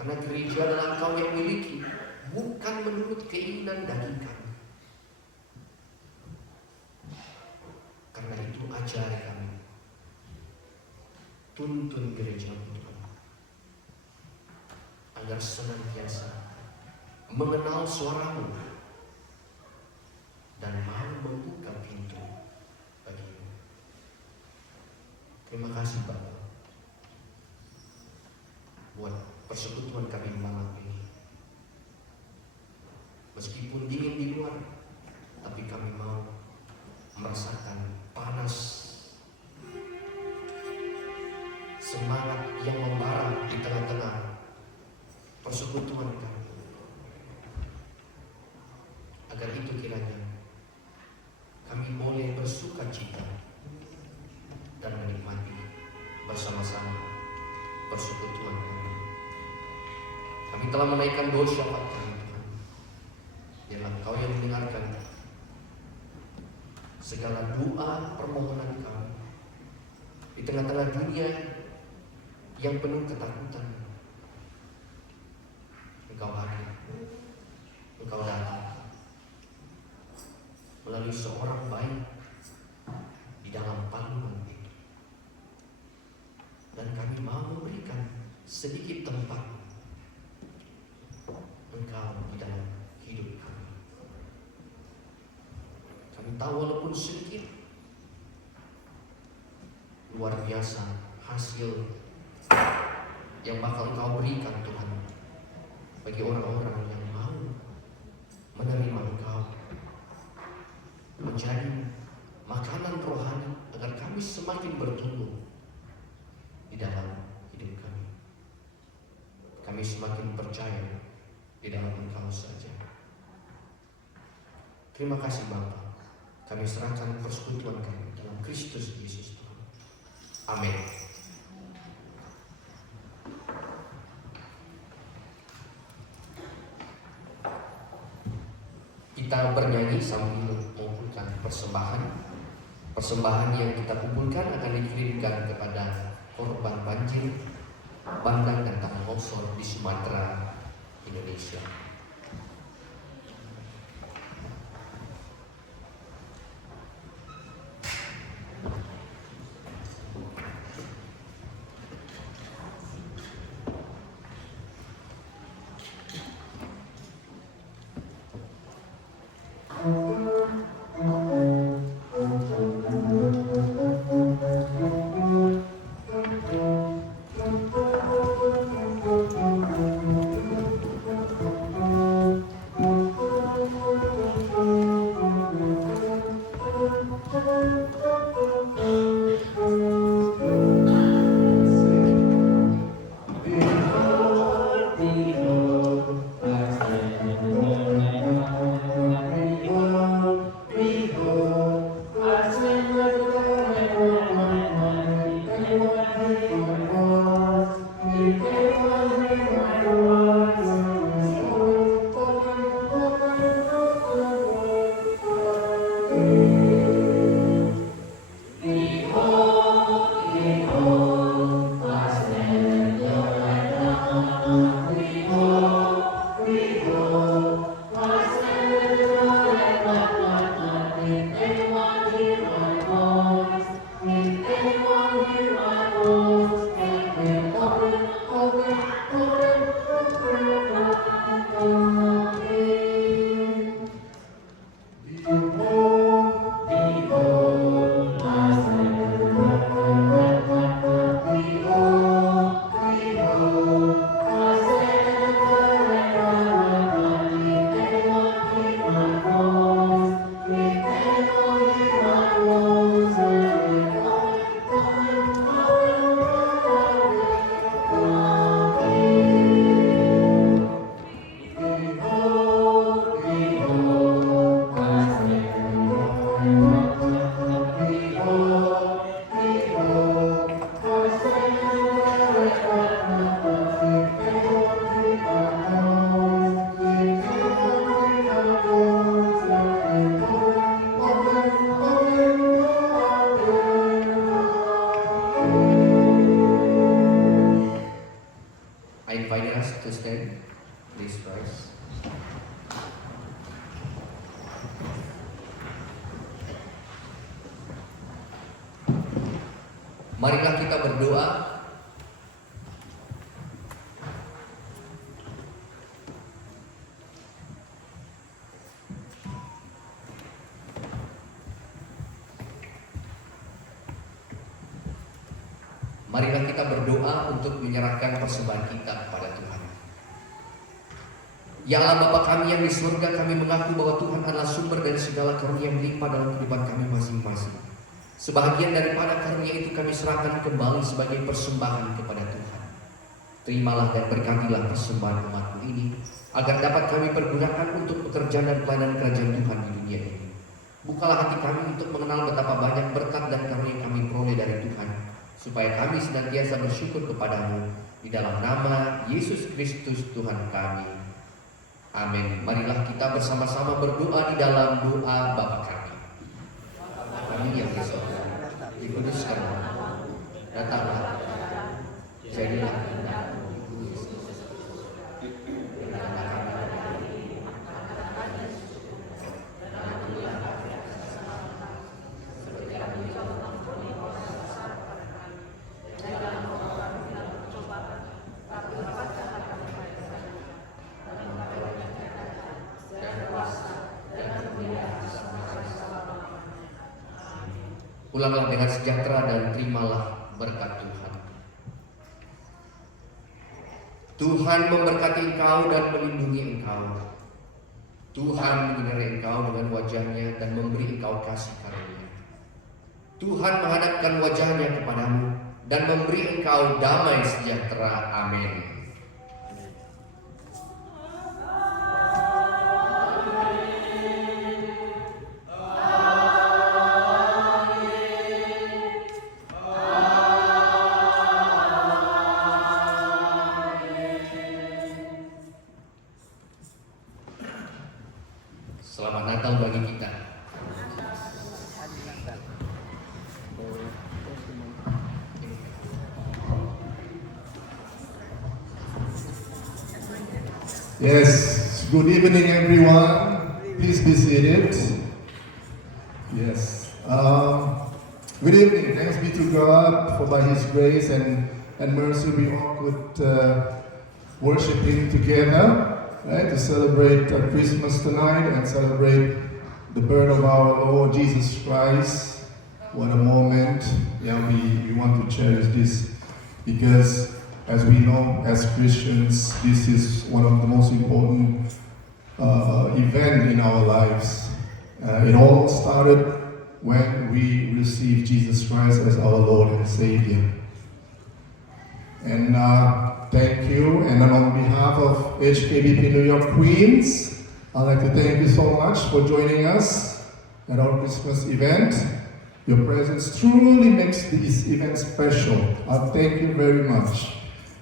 Karena gereja adalah Engkau yang miliki, bukan menurut keinginan daging kami. Karena itu ajari kami, tuntun gereja Tuhan, agar senantiasa mengenal suara-Mu dan mau membuka pintu bagi-Mu. Terima kasih Bapa buat persekutuan kami malam ini. Meskipun dingin di luar, tapi kami mau merasakan panas semangat yang membara di tengah-tengah persekutuan kami. Agar itu kiranya kami boleh bersuka cita dan menikmati bersama-sama persekutuan kami. Kami telah menaikkan doa syafaat kami Tuhan. Biarlah Engkau yang mendengarkan segala doa permohonan kami di tengah-tengah dunia yang penuh ketakutan. Engkau hadir, Engkau datang melalui seorang bayi di dalam palungan itu, dan kami mau memberikan sedikit tempat Engkau di dalam hidup kami. Kami tahu walaupun sedikit, luar biasa hasil yang bakal Engkau berikan Tuhan bagi orang-orang yang mau menerima Engkau menjadi makanan rohani semakin bertumbuh di dalam hidup kami. Kami semakin percaya di dalam Engkau saja. Terima kasih Bapa. Kami serahkan persekutuan kami dalam Kristus Yesus Tuhan. Amin. Kita bernyanyi sambil mengumpulkan persembahan. Persembahan yang kita kumpulkan akan dikirimkan kepada korban banjir, bandang dan tanah longsor di Sumatera, Indonesia. Marilah kita berdoa. Marilah kita berdoa untuk menyerahkan persembahan kita kepada Tuhan. Ya Allah Bapa kami yang di surga, kami mengaku bahwa Tuhan adalah sumber dari segala karunia yang melimpah dalam kehidupan kami masing-masing. Sebahagian daripada karunia itu kami serahkan kembali sebagai persembahan kepada Tuhan. Terimalah dan berkatilah persembahan umat-Mu ini, agar dapat kami pergunakan untuk pekerjaan dan pelayanan kerajaan Tuhan di dunia ini. Bukalah hati kami untuk mengenal betapa banyak berkat dan karunia yang kami peroleh dari Tuhan, supaya kami senantiasa bersyukur kepada-Mu di dalam nama Yesus Kristus Tuhan kami. Amin. Marilah kita bersama-sama berdoa di dalam doa Bapa kami. Kami yang di surga, dikuduskan namamu, datanglah kerajaan-Mu, jadilah kehendak-Mu di Pulanglah dengan sejahtera dan terimalah berkat Tuhan. Tuhan memberkati engkau dan melindungi engkau. Tuhan menyinari engkau dengan wajah-Nya dan memberi engkau kasih karunia. Tuhan menghadapkan wajahnya kepadamu dan memberi engkau damai sejahtera. Amin. Selamat Natal bagi kita. Yes, good evening everyone. Please be seated. Yes. Good evening. Thanks be to God for by His grace and mercy we all could worship Him together, right? To celebrate Christmas tonight and celebrate the birth of our Lord Jesus Christ. What a moment. Yeah, we want to cherish this because as we know, as Christians, this is one of the most important event in our lives. It all started when we received Jesus Christ as our Lord and Savior. And thank you. And on behalf of HKBP New York Queens, I'd like to thank you so much for joining us at our Christmas event. Your presence truly makes this event special. I thank you very much.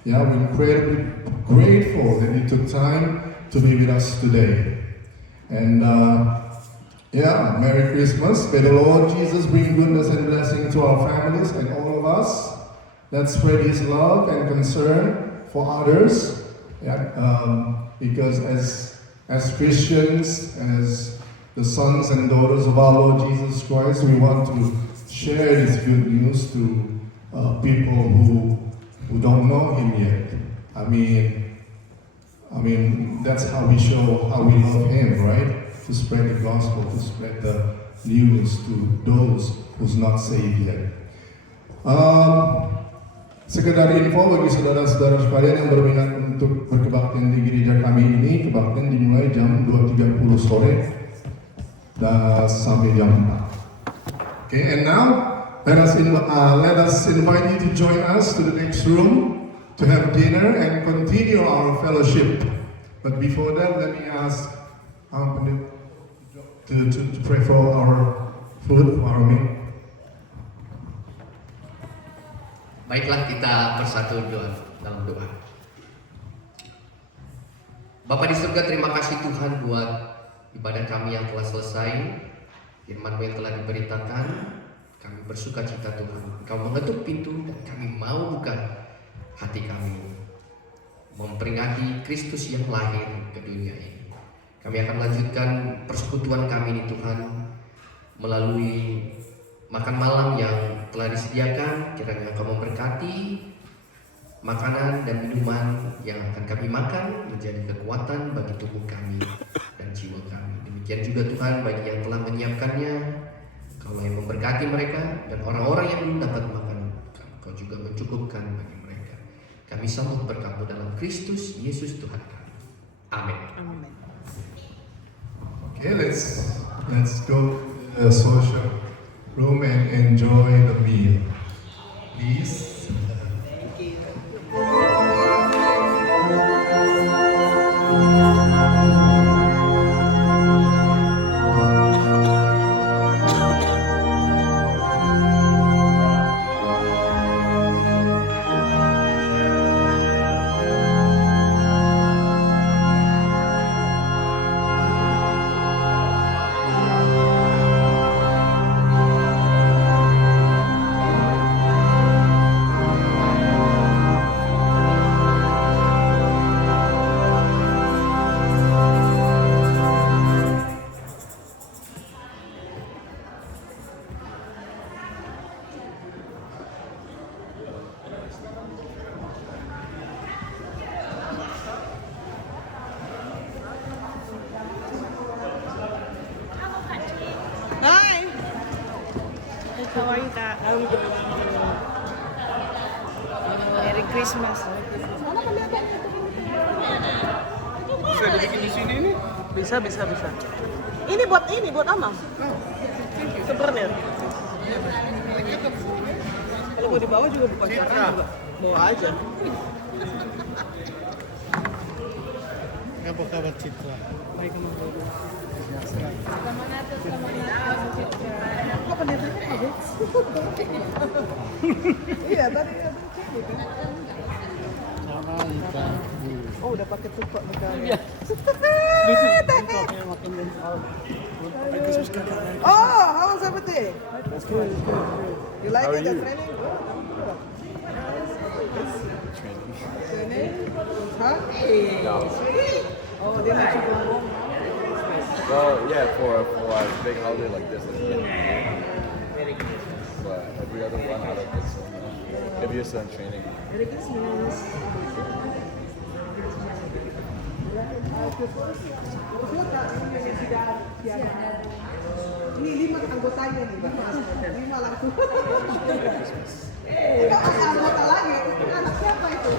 Yeah, we're incredibly grateful that you took time to be with us today. And yeah, Merry Christmas. May the Lord Jesus bring goodness and blessing to our families and all of us. Let's spread His love and concern for others. Yeah, because as Christians, as the sons and daughters of our Lord Jesus Christ, we want to share this good news to people who don't know Him yet. I mean, that's how we show how we love Him, right? To spread the gospel, to spread the news to those who's not saved yet. Sekedar info bagi saudara-saudara sekalian yang berminat untuk berkebaktian di gereja kami ini, kebaktian dimulai jam 2.30 sore dan sampai jam 4. Okay, and now let us invite you to join us to the next room to have dinner and continue our fellowship. But before that, let me ask to pray for our food, for our meal. Baiklah, kita bersatu dalam doa. Bapa di surga, terima kasih Tuhan buat ibadah kami yang telah selesai. Firman-Mu yang telah diberitakan, kami bersuka cita Tuhan. Engkau mengetuk pintu dan kami mau buka hati kami memperingati Kristus yang lahir ke dunia ini. Kami akan melanjutkan persekutuan kami ini Tuhan melalui makan malam yang telah disediakan. Kiranya Engkau memberkati makanan dan minuman yang akan kami makan menjadi kekuatan bagi tubuh kami dan jiwa kami. Demikian juga Tuhan bagi yang telah menyiapkannya, Engkau yang memberkati mereka, dan orang-orang yang belum dapat makan, Engkau juga mencukupkan bagi mereka. Kami sambut berkat-Mu dalam Kristus Yesus Tuhan kami. Amin. Okay, let's go to the social room and enjoy the meal. Please. Merry Christmas. Bisa dibikin di sini nih? Bisa. Ini buat Amal. Souvenir. Kalau mau dibawa juga bukan cara juga. Bawa aja. Apa kabar Citra? Baik sama Bro. Kok pendetanya ada? Iya tadi ada cewek kan. Sama Ika. Oh udah pakai tupak mukanya. Makin lensal. Oh, how was everything? That's good. You like it? The training? Training? Huh? Oh, dia nak cuba. Well, yeah, for a big holiday like this, it's been but every other one I like this one. If you're still in training. Merry Christmas. Ini 5 anggotanya nih, 5 langsung. Enggak ada anggota lagi, anak siapa itu?